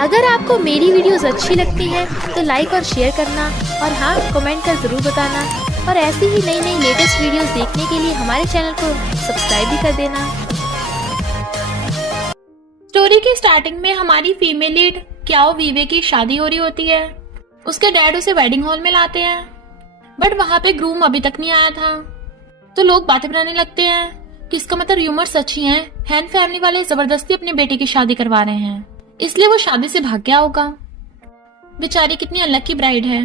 अगर आपको मेरी वीडियोस अच्छी लगती है तो लाइक और शेयर करना, और हाँ, कमेंट कर ज़रूर बताना। और ऐसी ही नई नई लेटेस्ट वीडियोस देखने के लिए हमारे चैनल को सब्सक्राइब भी कर देना। स्टोरी की स्टार्टिंग में हमारी फीमेल लीड क्याओ वीवे की शादी हो रही होती है। उसके डैड उसे वेडिंग हॉल में लाते हैं, बट वहां पे ग्रूम अभी तक नहीं आया था। तो लोग बातें बनाने लगते हैं कि इसका मतलब र्यूमर सच ही है, हैन फैमिली वाले जबरदस्ती अपनी बेटी की शादी करवा रहे हैं, इसलिए वो शादी से भाग गया होगा। बेचारी कितनी अनलकी ब्राइड है।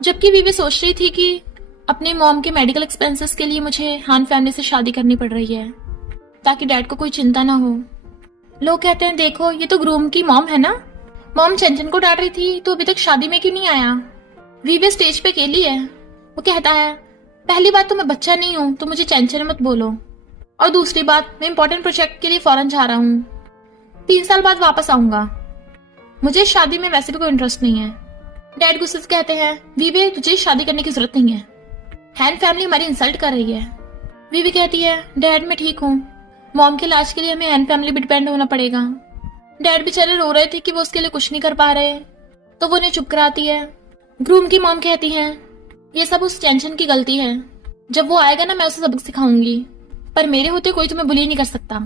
जबकि वीवे सोच रही थी कि अपने मॉम के मेडिकल एक्सपेंसेस के लिए मुझे हान फैमिली से शादी करनी पड़ रही है ताकि डैड को कोई चिंता ना हो। लोग कहते हैं देखो ये तो ग्रूम की मॉम है ना। मॉम चंचन को डांट रही थी तो अभी तक शादी में क्यों नहीं आया। वीवे स्टेज पे अकेली है। वो कहता है पहली बात तो मैं बच्चा नहीं हूँ तो मुझे चंचन मत बोलो, और दूसरी बात मैं इंपॉर्टेंट प्रोजेक्ट के लिए फॉरेन जा रहा हूँ, 3 साल बाद वापस आऊंगा, मुझे शादी में वैसे भी कोई इंटरेस्ट नहीं है। डैड गुस्से से कहते हैं वीवे तुझे शादी करने की जरूरत नहीं है, हैन फैमिली हमारी इंसल्ट कर रही है। वीवे कहती है डैड मैं ठीक हूँ, मॉम के इलाज के लिए हमें हैन फैमिली पे डिपेंड होना पड़ेगा। डैड बेचारे रो रहे थे कि वो उसके लिए कुछ नहीं कर पा रहे, तो वो उन्हें चुप कराती है। ग्रूम की मॉम कहती है ये सब उस टेंशन की गलती है, जब वो आएगा ना मैं उसे सबक सिखाऊंगी, पर मेरे होते कोई तुम्हें बुली नहीं कर सकता।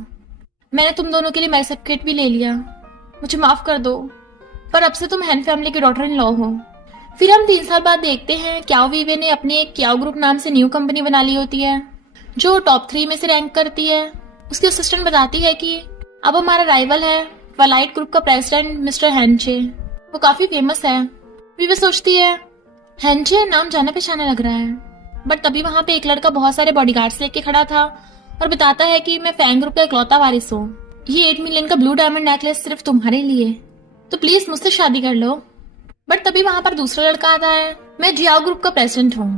मैंने तुम दोनों के लिए मैरिज सर्टिफिकेट भी ले लिया, मुझे माफ कर दो, पर अब से तुम हैन फैमिली के डॉटर इन लॉ हो। फिर हम 3 साल बाद देखते हैं क्याओ वीवे ने अपनी एक क्याओ ग्रुप नाम से न्यू कंपनी बना ली होती है जो टॉप 3 में से रैंक करती है। उसकी असिस्टेंट बताती है कि अब हमारा राइवल है वालाइट ग्रुप का प्रेसिडेंट मिस्टर हेनचे, वो काफी फेमस है। वीवे सोचती है हेनचे नाम जाना पहचाना लग रहा है, बट तभी वहां पे एक लड़का बहुत सारे बॉडीगार्ड्स लेके खड़ा था और बताता है कि मैं फैंग ग्रुप का इकलौता वारिस हूँ, ये 8 मिलियन का ब्लू डायमंड नेकलेस सिर्फ तुम्हारे लिए, तो प्लीज मुझसे शादी कर लो। बट तभी वहां पर दूसरा लड़का आता है, मैं जियाओ ग्रुप का प्रेसिडेंट हूँ,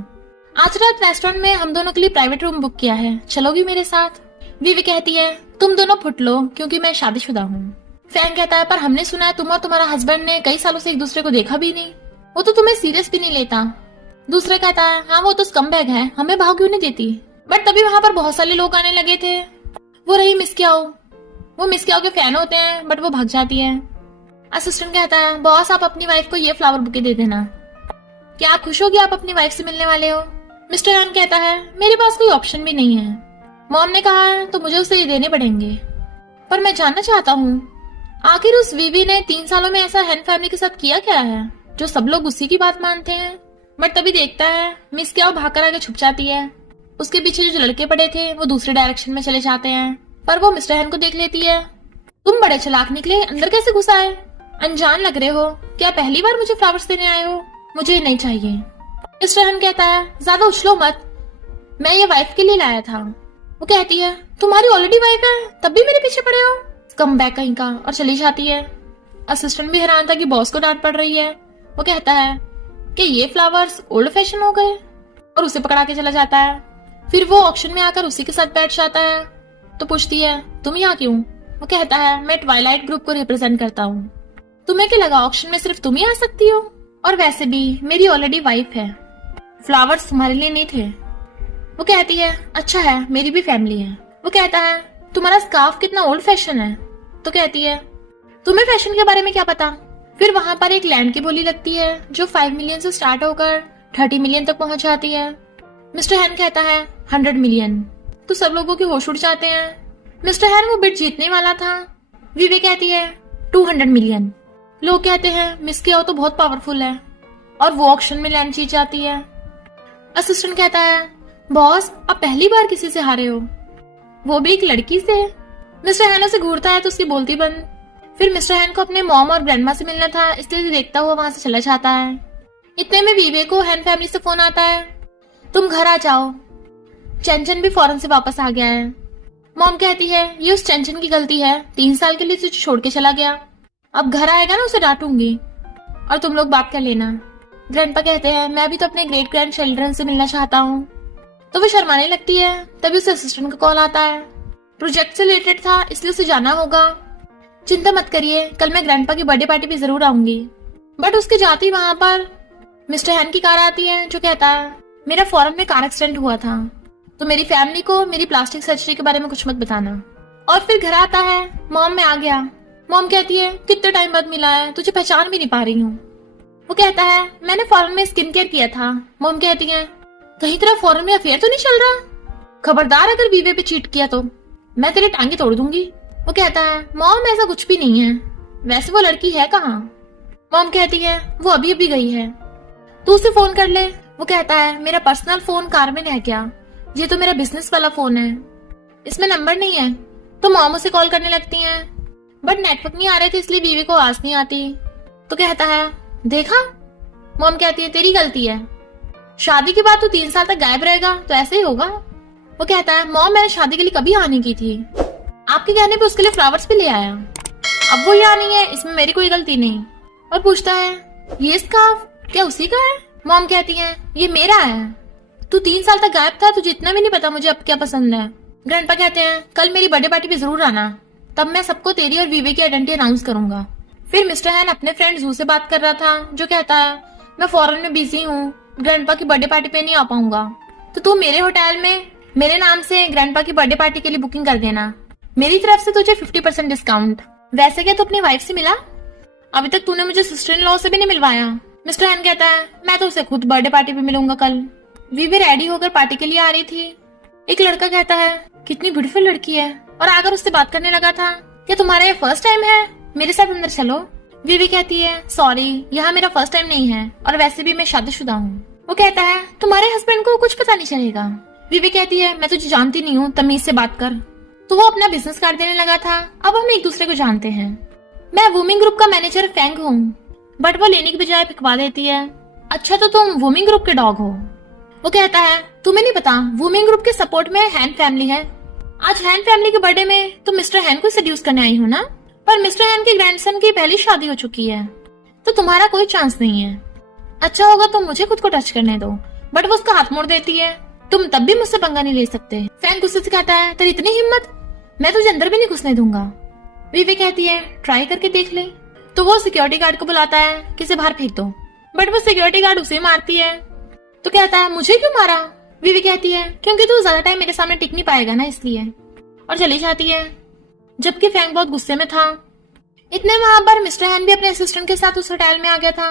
आज रात रेस्टोरेंट में हम दोनों के लिए प्राइवेट रूम बुक किया है, चलोगी मेरे साथ। वीवे कहती है तुम दोनों फुट लो क्योंकि मैं शादीशुदा हूँ। फैंग कहता है पर हमने सुना है तुम और तुम्हारा हस्बैंड ने कई सालों से एक दूसरे को देखा भी नहीं, वो तो तुम्हें सीरियस भी नहीं लेता। दूसरा कहता है हाँ वो तो स्कमबैग है, हमें भाव क्यों नहीं देती। बट तभी वहां पर बहुत सारे लोग आने लगे थे। वो रही मिस क्याओ, वो मिस क्याओ के फैन होते हैं बट वो भाग जाती है। असिस्टेंट कहता है बॉस आप अपनी वाइफ को ये फ्लावर बुके दे देना, क्या आप खुश हो कि आप अपनी वाइफ से मिलने वाले हो। मिस्टर हैन कहता है मेरे पास कोई ऑप्शन भी नहीं है, मॉम ने कहा है तो मुझे उसे ये देने पड़ेंगे, पर मैं जानना चाहता हूँ आखिर उस वीवी ने 3 सालों में ऐसा हैन फैमिली के साथ किया क्या है जो सब लोग उसी की बात मानते हैं। बट तभी देखता है मिस क्याओ भागकर आगे छुप जाती है। उसके पीछे जो लड़के पड़े थे वो दूसरे डायरेक्शन में चले जाते हैं, पर वो मिस्टर हैन को देख लेती है। तुम बड़े चालाक निकले, अंदर कैसे घुस आए, अनजान लग रहे हो, क्या पहली बार मुझे फ्लावर्स देने आए हो, मुझे नहीं चाहिए। मिस्टर हैन कहता है ज्यादा उछलो मत, मैं ये वाइफ के लिए लाया था। वो कहती है तुम्हारी ऑलरेडी वाइफ है तब भी मेरे पीछे पड़े हो, कम बैक कहीं का, और चली जाती है। असिस्टेंट भी हैरान था कि बॉस को डांट पड़ रही है। वो कहता है कि ये फ्लावर्स ओल्ड फैशन हो गए, और उसे पकड़ा के चला जाता है। फिर वो ऑक्शन में आकर उसी के साथ बैठ जाता है, तो पूछती है तुम यहाँ क्यों। वो कहता है मैं ट्वाइलाइट ग्रुप को रिप्रेजेंट करता हूँ, तुम्हें क्या लगा ऑक्शन में सिर्फ तुम ही आ सकती हो, और वैसे भी मेरी ऑलरेडी वाइफ है, फ्लावर्स तुम्हारे लिए नहीं थे। वो कहती है अच्छा है मेरी भी फैमिली है। वो कहता है तुम्हारा स्कार्फ कितना ओल्ड फैशन है। तो कहती है तुम्हें फैशन के बारे में क्या पता। फिर वहां पर एक लैंड की बोली लगती है जो 5 मिलियन से स्टार्ट होकर 30 मिलियन तक पहुंच जाती है। मिस्टर हैन कहता है 100 मिलियन, तो सब लोगों के होश उड़ जाते हैं। मिस्टर हैन वो बिट जीतने वाला था। वीवे कहती है 200 मिलियन। लोग कहते हैं मिस क्याओ तो बहुत पावरफुल है, और वो ऑक्शन में लैंड जीत जाती है। असिस्टेंट कहता है बॉस आप पहली बार किसी से हारे हो, वो भी एक लड़की से। मिस्टर हैन उसे घूरता है तो उसकी बोलती बंद। फिर मिस्टर हैन को अपने मॉम और ग्रैंडमा से मिलना था, इसलिए देखता हुआ वहां से चला जाता है। इतने में वीवे को हैन फैमिली से फोन आता है तुम घर आ जाओ, चंचन भी फौरन से वापस आ गया है। मॉम कहती है ये उस चंचन की गलती है, 3 साल के लिए तुझे छोड़ के चला गया, अब घर आएगा ना उसे डांटूंगी, और तुम लोग बात कर लेना। ग्रैंडपा कहते हैं मैं भी तो अपने ग्रेट ग्रैंड चिल्ड्रन से मिलना चाहता हूँ। तो वो शर्माने लगती है। तभी उसे असिस्टेंट का कॉल आता है, प्रोजेक्ट से रिलेटेड था इसलिए उसे जाना होगा, चिंता मत करिए कल मैं ग्रैंडपा की बर्थडे पार्टी पे जरूर आऊंगी। बट उसके जाते ही वहां पर मिस्टर हैन की कार आती है जो कहता है मेरा फॉरेन में कार एक्सीडेंट हुआ था, तो मेरी फैमिली को मेरी प्लास्टिक सर्जरी के बारे में कुछ मत बताना। और फिर घर आता है, मॉम मैं आ गया। मॉम कहती है कितने टाइम बाद मिला है, तुझे पहचान भी नहीं पा रही हूँ। वो कहता है मैंने फॉरेन में स्किन केयर किया था। मॉम कहती है कहीं तेरा फॉरेन में अफेयर तो नहीं चल रहा? खबरदार अगर वीवे पे चीट किया तो मैं तेरे टांगे तोड़ दूंगी। वो कहता है मॉम ऐसा कुछ भी नहीं है, वैसे वो लड़की है कहाँ? मॉम कहती है वो अभी अभी गई है, तू उसे फोन कर ले। वो कहता है मेरा पर्सनल फोन कार में रह गया, ये तो मेरा बिजनेस वाला फोन है, इसमें नंबर नहीं है। तो मॉम उसे कॉल करने लगती हैं, बट नेटवर्क नहीं आ रहे थे इसलिए वीवे को आवाज नहीं आती। तो कहता है देखा? मॉम कहती है तेरी गलती है, शादी के बाद तू 3 साल तक गायब रहेगा तो ऐसे ही होगा। वो कहता है मॉम मैंने शादी के लिए कभी आने की थी, आपके कहने पे उसके लिए फ्लावर्स भी ले आया, अब वो यहाँ नहीं है, इसमें मेरी कोई गलती नहीं। और पूछता है ये स्कार्फ क्या उसी का है? मॉम कहती है ये मेरा है, तू 3 साल तक गायब था, तुझे इतना भी नहीं पता मुझे अब क्या पसंद है। ग्रैंडपा कहते हैं कल मेरी बर्थडे पार्टी पे जरूर आना, तब मैं सबको तेरी और वीवे की आइडेंटिटी अनाउंस करूंगा। फिर मिस्टर हैन अपने फ्रेंड जू से बात कर रहा था, जो कहता है मैं फॉरेन में बिजी हूँ, ग्रैंडपा की बर्थडे पार्टी पे नहीं आ पाऊंगा, तो तू मेरे होटल में मेरे नाम से ग्रैंडपा की बर्थडे पार्टी के लिए बुकिंग कर देना, मेरी तरफ से तुझे 50% डिस्काउंट। वैसे क्या तू अपनी वाइफ से मिला? अभी तक तूने मुझे सिस्टर इन लॉ से भी नहीं मिलवाया। मिस्टर हैन कहता है मैं तो उसे खुद बर्थडे पार्टी पे मिलूंगा कल। वीवे रेडी होकर पार्टी के लिए आ रही थी। एक लड़का कहता है कितनी ब्यूटीफुल लड़की है, और आकर उससे बात करने लगा था, क्या तुम्हारा ये फर्स्ट टाइम है? मेरे साथ अंदर चलो। वीवी कहती है सॉरी यहाँ मेरा फर्स्ट टाइम नहीं है, और वैसे भी मैं शादीशुदा हूँ। वो कहता है तुम्हारे हस्बैंड को कुछ पता नहीं चलेगा। वीवी कहती है मैं तुझे जानती नहीं हूँ, तमीज से बात कर। तो वो अपना बिजनेस कार्ड देने लगा था, अब हम एक दूसरे को जानते हैं। मैं वूमिंग ग्रुप का मैनेजर फैंग हूँ, बट वो लेने की बजाय फिकवा देती है। अच्छा तो तुम वूमिंग ग्रुप के डॉग हो? वो कहता है तुम्हें नहीं पता वूमिंग ग्रुप के सपोर्ट में हैन फैमिली है। आज हैन फैमिली के बर्थडे में तुम मिस्टर हैन को सेड्यूस करने आई हो ना, पर मिस्टर हैन के ग्रैंडसन की पहली शादी हो चुकी है, तो तुम्हारा कोई चांस नहीं है। अच्छा होगा तुम मुझे खुद को टच करने दो, बट वो उसका हाथ मोड़ देती है। तुम तब भी मुझसे पंगा नहीं ले सकते। फैंग गुस्से से कहता है तेरी इतनी हिम्मत, मैं तुझे अंदर भी नहीं घुसने दूंगा। वीवी कहती है ट्राई करके देख ले। तो वो सिक्योरिटी गार्ड को बुलाता है कि इसे बाहर फेंक दो, बट वो सिक्योरिटी गार्ड उसे मारती है। तो कहता है मुझे क्यों मारा? वीवी कहती है क्योंकि तू ज्यादा टाइम मेरे सामने टिक नहीं पाएगा ना, इसलिए, और चली जाती है। जबकि फैंग बहुत गुस्से में था। इतने वहां पर मिस्टर हैन भी अपने असिस्टेंट के साथ उस होटल में आ गया था।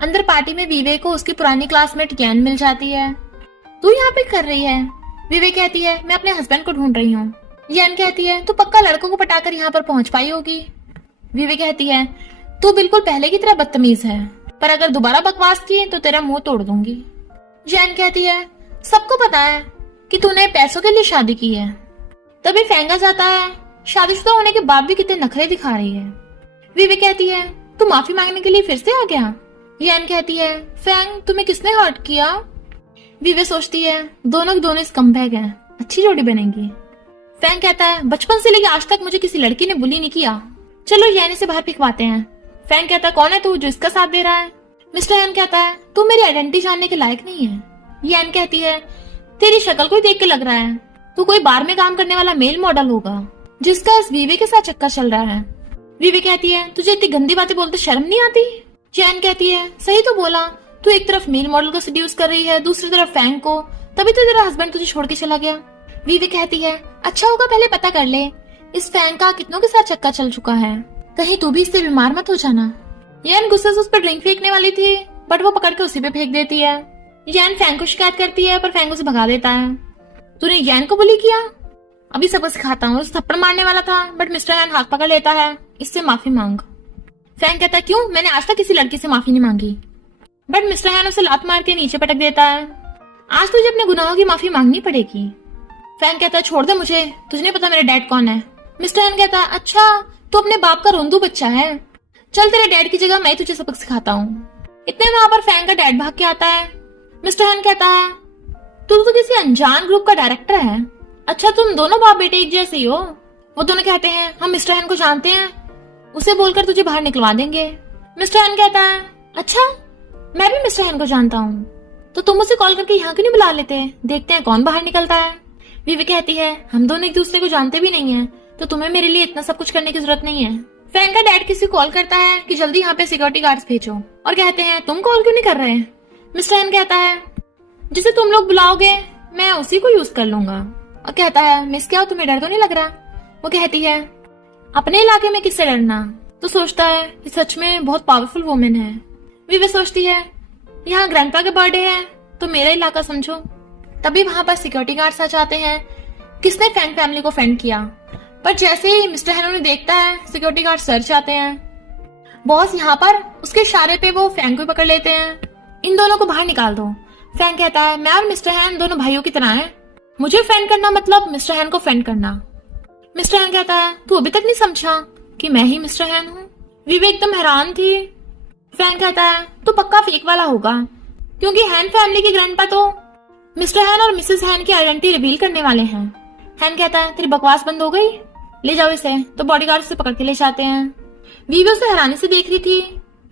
अंदर पार्टी में वीवे को उसकी पुरानी क्लासमेट यैन मिल जाती है। तू यहाँ पे कर रही है? वीवे कहती है मैं अपने हस्बैंड को ढूंढ रही हूँ। यैन कहती है तू पक्का लड़कों को पटाकर यहाँ पर पहुंच पाई होगी। वीवे कहती है तू बिल्कुल पहले की तरह बदतमीज है, पर अगर दोबारा बकवास की तो तेरा मुंह तोड़ दूंगी। यैन कहती है सबको पता है कि तूने पैसों के लिए शादी की है। तभी फैंगा जाता है, शादीशुदा होने के बाद भी कितने नखरे दिखा रही है। वीवे कहती है तू माफी मांगने के लिए फिर से आ गया। यैन कहती है फैंग तुम्हें किसने हर्ट किया? वीवे सोचती है दोनों स्कम्बैग हैं, अच्छी जोड़ी बनेगी। फैंग कहता है बचपन से लेकर आज तक मुझे किसी लड़की ने बुली नहीं किया, चलो यैन से बाहर फिकवाते हैं। फैंग कहता है कौन है तू जो इसका साथ दे रहा है? मिस्टर हैन कहता है तू मेरी आइडेंटिटी जानने के लायक नहीं है। यैन कहती है तेरी शक्ल को ही देख के लग रहा है तू कोई बार में काम करने वाला मेल मॉडल होगा जिसका इस वीवे के साथ चक्कर चल रहा है। वीवे कहती है तुझे इतनी गंदी बातें बोलते शर्म नहीं आती? यैन कहती है सही तो बोला, तू एक तरफ मेल मॉडल को सेड्यूस कर रही है, दूसरी तरफ फैंग को, तभी तो तेरा हस्बैंड तुझे छोड़ के चला गया। वीवे कहती है अच्छा होगा पहले पता कर ले इस फैंग का कितनों के साथ चक्कर चल चुका है, कहीं तू भी इससे बीमार मत हो जाना। यैन गुस्से से उस पर ड्रिंक फेंकने वाली थी, बट वो पकड़ के उसी पे फेंक देती है। यैन फैंग को शिकायत करती है, पर फैंग उसे भगा देता है। तूने यैन को बुली किया? अभी सबक सिखाता हूँ। उसे थप्पड़ मारने वाला था, बट मिस्टर हैन हाथ पकड़ लेता है, इससे माफी मांग। फैंग कहता है क्यों? मैंने आज तक किसी लड़की से माफी नहीं मांगी। बट मिस्टर हैन उसे लात मार के नीचे पटक देता है। आज तुझे अपने गुनाहों की माफी मांगनी पड़ेगी। फैंग कहता है छोड़ दे मुझे, तुझे नहीं पता मेरे डैड कौन है। मिस्टर हैन कहता है अच्छा तू अपने बाप का रोंदू बच्चा है, चल तेरे डैड की जगह मैं तुझे सबक सिखाता हूँ। इतने वहां पर फैंग का डैड भाग के आता है। मिस्टर हैन कहता है तू तो किसी अनजान ग्रुप का डायरेक्टर है, अच्छा तुम दोनों बाप बेटे एक जैसे ही हो। वो दोनों कहते हैं हम मिस्टर हैन को जानते हैं, उसे बोलकर तुझे बाहर निकलवा देंगे। मिस्टर हैन कहता है अच्छा मैं भी मिस्टर हैन को जानता हूँ, तो तुम उसे कॉल करके यहाँ क्यों नहीं बुला लेते, देखते हैं कौन बाहर निकलता है। वीवी कहती है हम दोनों एक दूसरे को जानते भी नहीं है, तो तुम्हें मेरे लिए इतना सब कुछ करने की जरूरत नहीं है। फैंग का डैड किसी को कॉल करता है कि जल्दी यहाँ पे सिक्योरिटी गार्ड्स भेजो, और कहते हैं तुम कॉल क्यों नहीं कर रहे? मिस्टर हैन कहता है जिसे तुम लोग बुलाओगे मैं उसी को यूज कर लूंगा, और कहता है मिस क्या तुम्हें डर तो नहीं लग रहा? वो कहती है अपने इलाके में किससे डरना। तो सोचता है कि सच में बहुत पावरफुल वुमेन है। विवे सोचती है यहाँ ग्रैंडपा के बर्थडे है तो मेरा इलाका समझो। तभी वहां पर सिक्योरिटी गार्ड्स आ जाते हैं। किसने फैंग फैमिली को फेंड किया, पर जैसे ही मिस्टर हैन उन्हें देखता है सिक्योरिटी गार्ड सर्च आते हैं। बॉस यहाँ पर उसके इशारे पे वो फैंग को पकड़ लेते हैं। इन दोनों को बाहर निकाल दो। फैंग कहता है मैं और मिस्टर हैन दोनों भाइयों की तरह हैं। मुझे फेंड करना मतलब मिस्टर हैन को फेंड करना। मिस्टर हैन कहता है तू अभी तक नहीं समझा कि मैं ही मिस्टर हैन हूँ। विवे एकदम हैरान थी। फैंग कहता है तू पक्का फेक वाला होगा, क्योंकि हैन फैमिली के ग्रैंडपा तो मिस्टर हैन और मिसेस हैन की आइडेंटिटी रिवील करने वाले हैं। हैन कहता है तेरी बकवास बंद हो गई, ले जाओ इसे। तो बॉडीगार्ड से पकड़ के ले जाते हैं। वीवे उसे हैरानी से देख रही थी,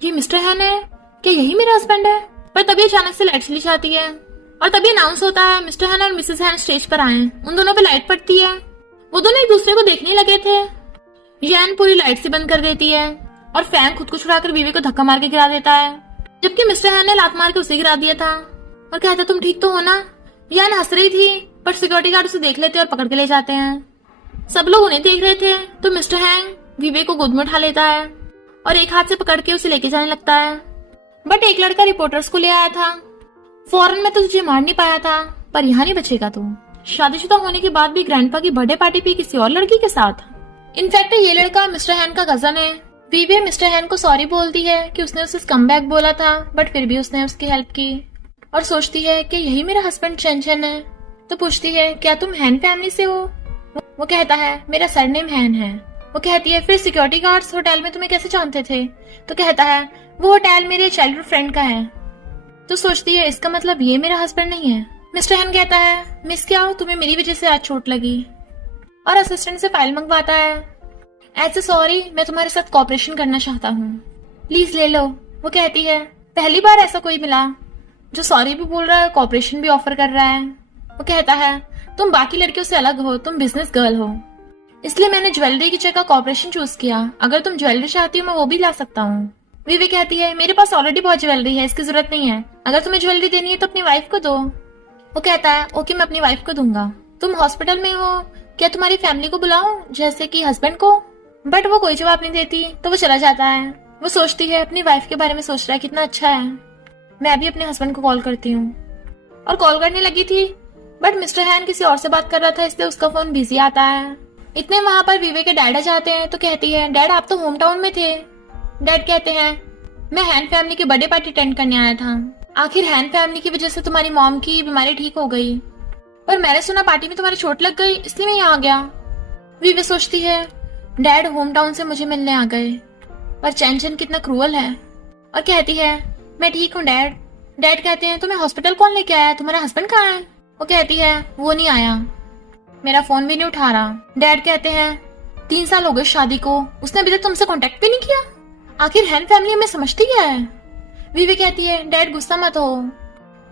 ये मिस्टर हैन है, क्या यही मेरा हस्बैंड है? पर तभी अचानक से लाइट चली जाती है और तभी अनाउंस होता है मिस्टर हैन और मिसेस हैन स्टेज पर आए। उन दोनों पे लाइट पड़ती है। वो दोनों एक दूसरे को देखने लगे थे। यैन पूरी लाइट से बंद कर देती है और फैंग खुद को छुड़ाकर वीवे को धक्का मार के गिरा देता है, जबकि मिस्टर हैन ने लात मार के उसे गिरा दिया था और कहता तुम ठीक तो हो ना। यैन हंस रही थी, पर सिक्योरिटी गार्ड उसे देख लेते और पकड़ के ले जाते हैं। सब लोग उन्हें देख रहे थे तो मिस्टर हैंग विवे को गोद में उठा लेता है और एक हाथ से पकड़ के उसे लेके जाने लगता है। बट एक लड़का रिपोर्टर्स को ले आया था। फॉरेन में तो तुझे मार नहीं पाया था, पर यहाँ नहीं बचेगा तू। शादीशुदा होने के बाद भी ग्रैंडपा की बर्थडे पार्टी पे किसी और लड़की के साथ। इनफैक्ट ये लड़का मिस्टर हैन का कजन है। विवे मिस्टर हैन को सॉरी बोलती है कि उसने उसे स्कमबैग बोला था, बट फिर भी उसने उसकी हेल्प की और सोचती है कि यही मेरा हस्बैंड चेंचन है। तो पूछती है क्या तुम हैन फैमिली से हो? वो कहता है मेरा सरनेम हैन है। वो कहती है फिर सिक्योरिटी गार्ड्स होटल में तुम्हें कैसे जानते थे? तो कहता है वो होटल मेरे चाइल्डहुड फ्रेंड का है। तो सोचती है इसका मतलब ये मेरा हस्बैंड नहीं है। मिस्टर हैन कहता है मिस क्या हो, तुम्हें मेरी वजह से आज चोट लगी, और असिस्टेंट से फाइल मंगवाता है। ऐसे सॉरी, मैं तुम्हारे साथ कॉपरेशन करना चाहता हूँ, प्लीज ले लो। वो कहती है पहली बार ऐसा कोई मिला जो सॉरी भी बोल रहा है, कॉपरेशन भी ऑफर कर रहा है। वो कहता है तुम बाकी लड़कियों से अलग हो, तुम बिजनेस गर्ल हो, इसलिए मैंने ज्वेलरी की जगह कॉपरेशन चूज किया। अगर तुम ज्वेलरी चाहती हो मैं वो भी ला सकता हूँ। विवे कहती है मेरे पास ऑलरेडी बहुत ज्वेलरी है, इसकी जरूरत नहीं है। अगर तुम्हें ज्वेलरी देनी है तो अपनी वाइफ को दो। वो कहता है ओके मैं अपनी वाइफ को दूंगा। तुम हॉस्पिटल में हो, क्या तुम्हारी फैमिली को बुलाओ, जैसे कि हस्बैंड को? बट वो कोई जवाब नहीं देती तो वो चला जाता है। वो सोचती है अपनी वाइफ के बारे में सोच रहा है कितना अच्छा है, मैं भी अपने हस्बैंड को कॉल करती हूँ। और कॉल करने लगी थी, बट मिस्टर हैन किसी और से बात कर रहा था, इसलिए उसका फोन बिजी आता है। इतने वहां पर विवे के डैड आ जाते हैं। तो कहती है डैड आप तो होम टाउन में थे। डैड कहते हैं मैं हैन फैमिली की बर्थडे पार्टी अटेंड करने आया था। आखिर हैन फैमिली की वजह से तुम्हारी मॉम की बीमारी ठीक हो गई, पर मैंने सुना पार्टी में तुम्हारी चोट लग गई, इसलिए मैं यहाँ आ गया। विवे सोचती है डैड होम टाउन से मुझे मिलने आ गए, पर चैनचन कितना क्रूअल है। और कहती है मैं ठीक हूँ डैड। डैड कहते हैं तुम्हें हॉस्पिटल कौन लेके आया, तुम्हारा हस्बैंड कहाँ है? वो कहती है वो नहीं आया, मेरा फोन भी नहीं उठा रहा। डैड कहते हैं 3 साल हो गए शादी को, उसने अभी तक तुमसे कांटेक्ट भी नहीं किया। आखिर हैन फैमिली में समझती क्या है? विवे कहती है डैड गुस्सा मत हो,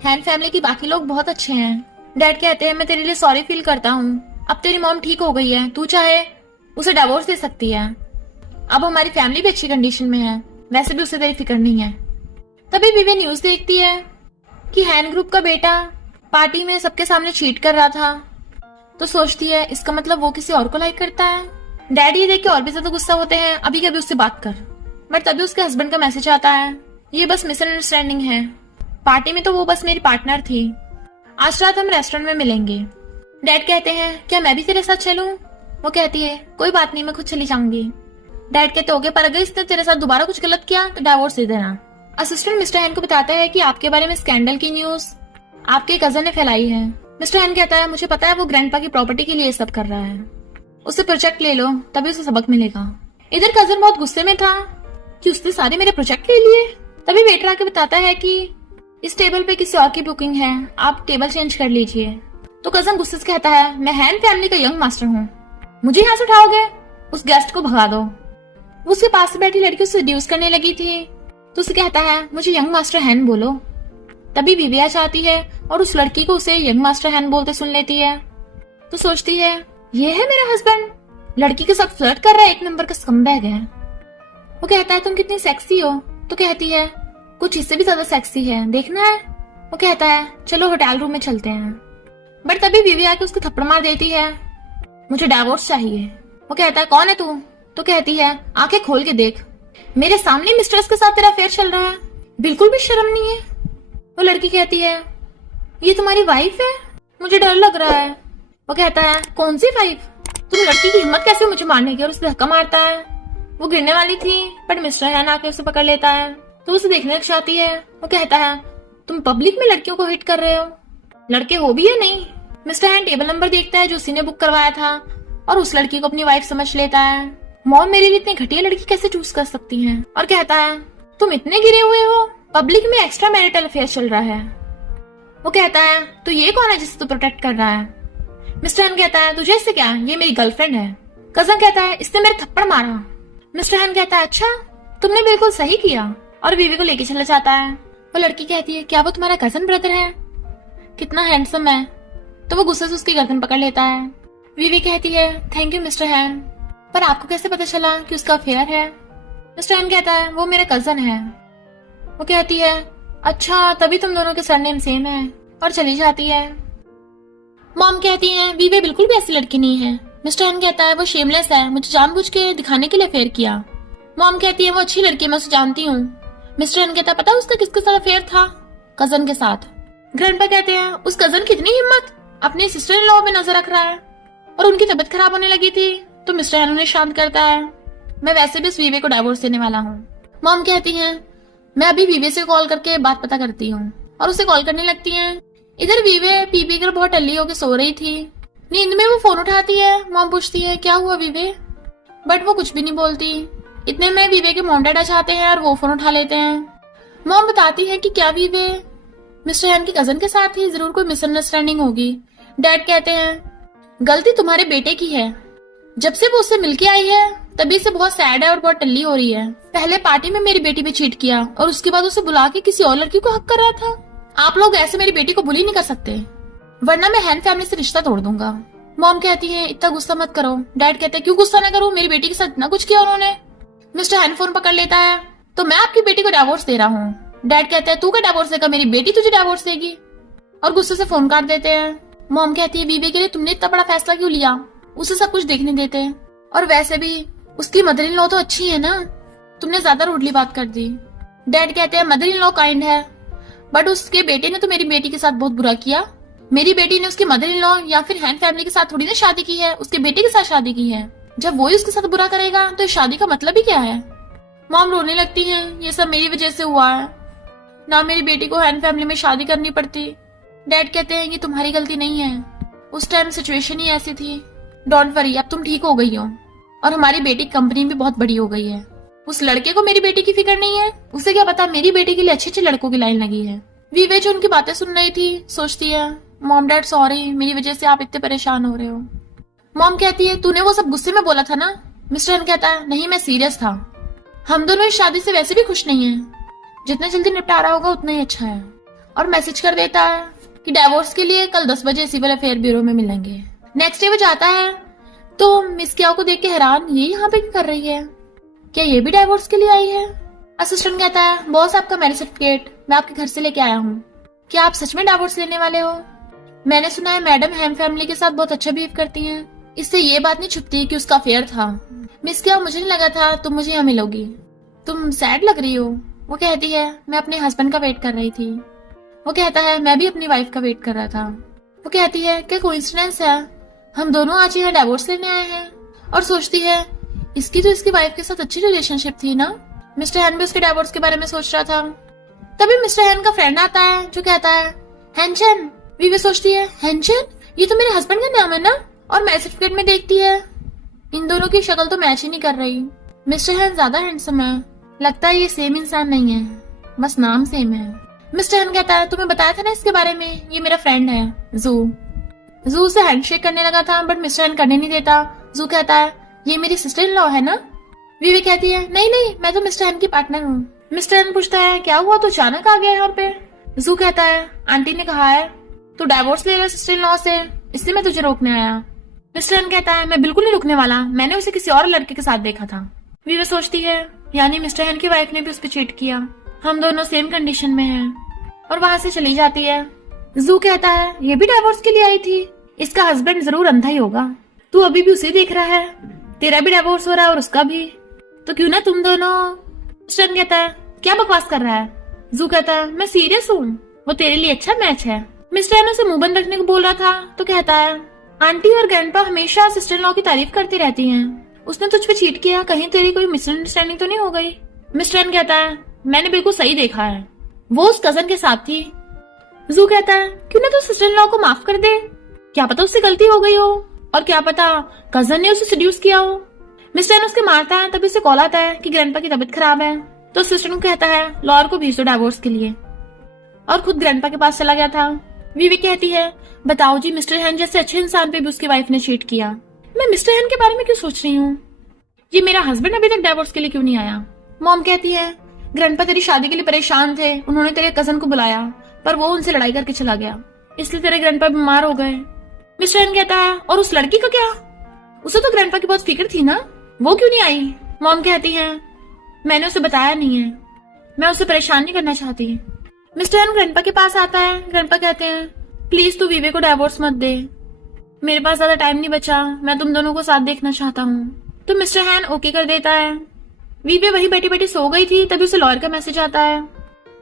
हैन फैमिली की बाकी लोग बहुत अच्छे हैं। डैड कहते हैं मैं तेरे लिए सॉरी फील करता हूँ, अब तेरी मॉम ठीक हो गई है, तू चाहे उसे डिवोर्स दे सकती है। अब हमारी फैमिली भी अच्छी कंडीशन में है, वैसे भी उसे तेरी फिक्र नहीं है। तभी विवे न्यूज देखती है कि हैन ग्रुप का बेटा पार्टी में सबके सामने चीट कर रहा था। तो सोचती है इसका मतलब वो किसी और को लाइक करता है। डैडी देख के और भी ज्यादा गुस्सा होते हैं, अभी कभी उससे बात कर। बट तभी उसके हस्बैंड का मैसेज आता है ये बस मिसअंडरस्टैंडिंग है, पार्टी में तो वो बस मेरी पार्टनर थी, आज रात हम रेस्टोरेंट में मिलेंगे। डैड कहते हैं क्या मैं भी तेरे साथ चलूं? वो कहती है कोई बात नहीं मैं खुद चली जाऊंगी। डैड कहते होगे पर अगर इसने तेरे साथ दोबारा कुछ गलत किया तो डिवोर्स दे देना। असिस्टेंट मिस्टर हैन को बताता है कि आपके बारे में स्कैंडल की न्यूज आपके कजन ने फैलाई है। मिस्टर हैन कहता है मुझे पता है वो ग्रैंडपा की प्रॉपर्टी के लिए सब कर रहा है, उससे प्रोजेक्ट ले लो तभी उसे सबक मिलेगा। इधर कजन बहुत गुस्से में था कि उसने सारे मेरे प्रोजेक्ट ले लिए। तभी वेटर आके बताता है कि इस टेबल पे किसी और की बुकिंग है, आप टेबल चेंज कर लीजिए। तो कजन गुस्से से कहता है मैं हैन फैमिली का यंग मास्टर हूँ, मुझे यहाँ से उठाओगे, उस गेस्ट को भगा दो। वो उसके पास से बैठी लड़की उसे सेड्यूस करने लगी थी, तो उसे कहता है मुझे यंग मास्टर हैन बोलो। तभी विवे आ जाती है और उस लड़की को उसे यंग मास्टर हैन बोलते सुन लेती है। तो सोचती है ये है मेरा हस्बैंड, लड़की के साथ फ्लर्ट कर रहा है, एक नंबर का स्कमबैग है। वो कहता है तुम कितनी सेक्सी हो? तो कहती है कुछ इससे भी ज्यादा सेक्सी है, देखना है? वो कहता है चलो होटल रूम में चलते हैं। बट तभी विवे आके उसको थप्पड़ मार देती है, मुझे डिवोर्स चाहिए। वो कहता है कौन है तू? तो कहती है आंखें खोल के देख, मेरे सामने मिस्ट्रेस के साथ तेरा अफेयर चल रहा है, बिल्कुल भी शर्म नहीं है। वो लड़की कहती है ये तुम्हारी वाइफ है, मुझे डर लग रहा है। वो कहता है कौन सी वाइफ, तुम लड़की की हिम्मत कैसे मुझे मारने की, और उसे धक्का मारता है। वो गिरने वाली थी बट मिस्टर हैन आके उसे पकड़ लेता है, तो उसे देखने लग जाती है। वो कहता है तुम पब्लिक में लड़कियों को हिट कर रहे हो, लड़के हो भी या नहीं। मिस्टर हैन टेबल नंबर देखता है जो उसी ने बुक करवाया था और उस लड़की को अपनी वाइफ समझ लेता है। मॉम मेरे लिए इतनी घटिया लड़की कैसे चूज कर सकती हैं, और कहता है तुम इतने गिरे हुए हो, पब्लिक में एक्स्ट्रा मैरिटल अफेयर चल रहा है। वो कहता है तो ये कौन है जिसे तू प्रोटेक्ट कर रहा है। मिस्टर हैन कहता है तुझे इससे क्या, ये मेरी गर्लफ्रेंड है। कजन कहता है इसने मेरे थप्पड़ मारा। मिस्टर हैन कहता है अच्छा तुमने बिल्कुल सही किया, और बीवी को लेके चला जाता है। वो लड़की कहती है क्या वो तुम्हारा कजन ब्रदर है, कितना हैंडसम है। तो वो गुस्से से उसकी गर्दन पकड़ लेता है। बीवी कहती है थैंक यू मिस्टर हैन, पर आपको कैसे पता चला कि उसका अफेयर है। मिस्टर हैन कहता है वो मेरा कजन है। वो कहती है अच्छा तभी तुम दोनों के सरनेम सेम है, और चली जाती है। मॉम कहती है वीवे बिल्कुल भी ऐसी लड़की नहीं है। मिस्टर हैन कहता है वो शेमलेस है, मुझे जानबूझ के दिखाने के लिए अफेयर किया। मॉम कहती है वो अच्छी लड़की है, मैं उसे जानती हूँ। मिस्टर हैन कहता है पता उसका किसके साथ अफेयर था, कजन के साथ। ग्रैंडपा कहते हैं उस कजन की इतनी हिम्मत, अपने सिस्टर इन लॉ पे नजर रख रहा है, और उनकी तबीयत खराब होने लगी थी। तो मिस्टर हैन उन्हें शांत करता है, मैं वैसे भी उस वीवे को डाइवोर्स देने वाला हूँ। मॉम कहती है मैं अभी वीवे से कॉल करके बात पता करती हूँ, और उसे कॉल करने लगती है। इधर वीवे पी पी कर बहुत टल्ली होकर सो रही थी। नींद में वो फोन उठाती है। मॉम पूछती है क्या हुआ वीवे, बट वो कुछ भी नहीं बोलती। इतने में वीवे के मॉम डैड आ जाते हैं और वो फोन उठा लेते हैं। मॉम बताती है कि क्या वीवे मिस्टर हैन की कजन के साथ थी, जरूर कोई मिसअंडरस्टैंडिंग होगी। डैड कहते हैं गलती तुम्हारे बेटे की है, जब से वो उससे मिलके आई है तभी से बहुत सैड है और बहुत टल्ली हो रही है। पहले पार्टी में मेरी बेटी पे चीट किया और उसके बाद उसे बुला के किसी और लड़की को हक कर रहा था। आप लोग ऐसे मेरी बेटी को बुली नहीं कर सकते, वरना मैं हैन फैमिली से रिश्ता तोड़ दूंगा। मॉम कहती है इतना गुस्सा मत करो। डैड कहते हैं क्यों गुस्सा ना करूं, मेरी बेटी के साथ इतना कुछ किया उन्होंने। मिस्टर हैन फोन पकड़ लेता है, तो मैं आपकी बेटी को डाइवोर्स दे रहा हूँ। डैड कहते हैं तू क्या डाइवोर्स देगा, मेरी बेटी तुझे डाइवोर्स देगी, और गुस्से से फोन काट देते हैं। मॉम कहती है वीवे के लिए तुमने इतना बड़ा फैसला क्यों लिया, उसे सब कुछ देखने देते, और वैसे भी उसकी मदर इन लॉ तो अच्छी है ना, तुमने ज्यादा रूडली बात कर दी। डैड कहते हैं मदर इन लॉ काइंड है, बट उसके बेटे ने तो मेरी बेटी के साथ बहुत बुरा किया। मेरी बेटी ने उसके मदर इन लॉ या फिर हैन फैमिली के साथ थोड़ी ना शादी की है, उसके बेटे के साथ शादी की है। जब वो ही उसके साथ बुरा करेगा तो इस शादी का मतलब ही क्या है। मॉम रोने लगती है, ये सब मेरी वजह से हुआ है, ना मेरी बेटी को हैन फैमिली में शादी करनी पड़ती। डैड कहते हैं ये तुम्हारी गलती नहीं है, उस टाइम सिचुएशन ही ऐसी थी। डोंट वरी, अब तुम ठीक हो गई हो, और हमारी बेटी की कंपनी भी बहुत बड़ी हो गई है। उस लड़के को मेरी बेटी की फिक्र नहीं है, उसे क्या पता मेरी बेटी के लिए अच्छे अच्छे लड़कों की लाइन लगी है। वीवे जो उनकी बातें सुन रही थी सोचती है मॉम डैड सॉरी, मेरी वजह से आप इतने परेशान हो रहे हो। मॉम कहती है तूने वो सब गुस्से में बोला था ना। मिस्टर हैन कहता है नहीं, मैं सीरियस था, हम दोनों इस शादी से वैसे भी खुश नहीं है, जितना जल्दी निपटारा होगा उतना ही अच्छा है। और मैसेज कर देता है कि डाइवोर्स के लिए कल 10 बजे सिविल अफेयर ब्यूरो में मिलेंगे। नेक्स्ट डे वो जाता है तो मिस क्या को देख के हैरान, ये यहाँ पे क्या कर रही है, क्या ये भी डाइवोर्स के लिए आई है। असिस्टेंट कहता है बॉस आपका मैरिज सर्टिफिकेट मैं आपके घर से लेके आया हूँ, क्या आप सच में डाइवोर्स लेने वाले हो। मैंने सुना है मैडम हैन फैमिली के साथ बहुत अच्छा बिहेव करती हैं, इससे ये बात नहीं छुपती कि उसका अफेयर था। मिस क्या मुझे नहीं लगा था तुम मुझे यहाँ मिलोगी, तुम सैड लग रही हो। वो कहती है मैं अपने हस्बैंड का वेट कर रही थी। वो कहता है मैं भी अपनी वाइफ का वेट कर रहा था। वो कहती है क्या कोइंसिडेंस है, हम दोनों आज यहाँ डाइवोर्स लेने आए हैं। और सोचती है इसकी तो इसकी वाइफ के साथ अच्छी रिलेशनशिप थी ना। मिस्टर हैन भी उसके डाइवोर्स के बारे में सोच रहा था। तभी मिस्टर हैन का फ्रेंड आता है जो कहता है हैनचन। वीवे सोचती है हैनचन ये तो मेरे हस्बैंड का नाम है ना, और मैरिज सर्टिफिकेट में देखती है इन दोनों की शक्ल तो मैच ही नहीं कर रही। मिस्टर हैन ज्यादा हैंडसम है, लगता है ये सेम इंसान नहीं है, बस नाम सेम है। मिस्टर हैन कहता है तुम्हें बताया था ना इसके बारे में, ये मेरा फ्रेंड है जू। जू से हैंडशेक करने लगा था बट मिस्टर हैन करने नहीं देता। जू कहता है ये मेरी सिस्टर इन लॉ है ना। वीवे कहती है नहीं नहीं, मैं तो मिस्टर हैन की पार्टनर हूँ। मिस्टर हैन पूछता है क्या हुआ, तो अचानक आ गया यहाँ पे। जू कहता है आंटी ने कहा है तू डाइवोर्स ले रहा सिस्टर इन लॉ से, इसलिए मैं तुझे रोकने आया। मिस्टर हैन कहता है मैं बिल्कुल नहीं रुकने वाला, मैंने उसे किसी और लड़के के साथ देखा था। वीवे सोचती है यानी मिस्टर हैन की वाइफ ने भी उस पर चीट किया, हम दोनों सेम कंडीशन में हैं, और वहां से चली जाती है। जू कहता है ये भी डाइवोर्स के लिए आई थी, इसका हस्बैंड जरूर अंधा ही होगा, तू अभी भी उसे देख रहा है। तेरा भी डिवोर्स हो रहा है और उसका भी, तो क्यों ना तुम दोनों। मिस्टर एन कहता है क्या बकवास कर रहा है। जू कहता है मैं सीरियस हूँ, वो तेरे लिए अच्छा मैच है। मिस्टर एन उसे मुंह बंद रखने को बोल रहा था तो कहता है आंटी और ग्रैंडपा हमेशा सिस्टर इन लॉ की तारीफ करती रहती हैं। उसने तुझ पे चीट किया, कहीं तेरी कोई मिसअंडरस्टैंडिंग तो नहीं हो गई। मिस्टर एन कहता है मैंने बिल्कुल सही देखा है, वो उस कजन के साथ थी। जू कहता है क्यों ना तू सिस्टर इन लॉ को माफ कर दे, क्या पता उससे गलती हो गई हो, और क्या पता कजन ने उसे सेड्यूस किया हो। मिस्टर एन उसके मारता है, तभी उसे कॉल आता है कि ग्रैंडपा की तबीयत खराब है, तो सिस्टर को कहता है लॉयर को भेज दो डिवोर्स के लिए, और खुद ग्रैंडपा के पास चला गया था। वीवी कहती है बताओ जी, मिस्टर हैन जैसे अच्छे इंसान पे भी उसकी वाइफ ने चीट किया। मैं मिस्टर हैन के बारे में क्यों सोच रही हूँ, ये मेरा हस्बैंड अभी तक डिवोर्स के लिए क्यों नहीं आया। मॉम कहती है ग्रैंडपा तेरी शादी के लिए परेशान थे, उन्होंने तेरे कजन को बुलाया पर वो उनसे लड़ाई करके चला गया, इसलिए तेरे ग्रैंडपा बीमार हो गए। मिस्टर हैन कहता है और उस लड़की का क्या, उसे तो ग्रैंडपा की बहुत फिक्र थी ना, वो क्यों नहीं आई। मॉम कहती है मैंने उसे बताया नहीं है, मैं उसे परेशान नहीं करना चाहती। मिस्टर हैन ग्रैंडपा के पास आता है। ग्रैंडपा कहते हैं प्लीज तू वीवे को डिवोर्स मत दे, मेरे पास ज्यादा टाइम नहीं बचा, मैं तुम दोनों को साथ देखना चाहता हूँ। तो मिस्टर हैन ओके कर देता है। वीवे वही बैठी बैठी सो गई थी, तभी उसे लॉयर का मैसेज आता है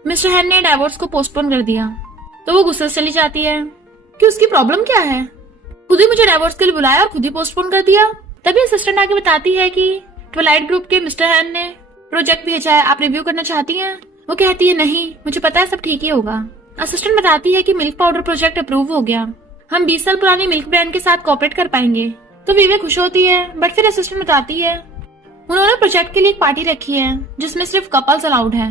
मिस्टर हैन ने डिवोर्स को पोस्टपोन कर दिया। तो वो गुस्से से चली जाती है कि उसकी प्रॉब्लम क्या है, खुद ही मुझे डिवोर्स के लिए बुलाया और खुद ही पोस्टपोन कर दिया। तभी असिस्टेंट आके बताती है कि ट्विलाइट ग्रुप के मिस्टर हैन ने प्रोजेक्ट भेजा है, आप रिव्यू करना चाहती हैं। वो कहती है नहीं, मुझे पता है सब ठीक ही होगा। असिस्टेंट बताती है कि मिल्क पाउडर प्रोजेक्ट अप्रूव हो गया, हम 20 साल पुरानी मिल्क ब्रांड के साथ कोऑपरेट कर पाएंगे। तो वीवे खुश होती है, बट फिर असिस्टेंट बताती है उन्होंने प्रोजेक्ट के लिए एक पार्टी रखी है जिसमें सिर्फ कपल्स अलाउड है,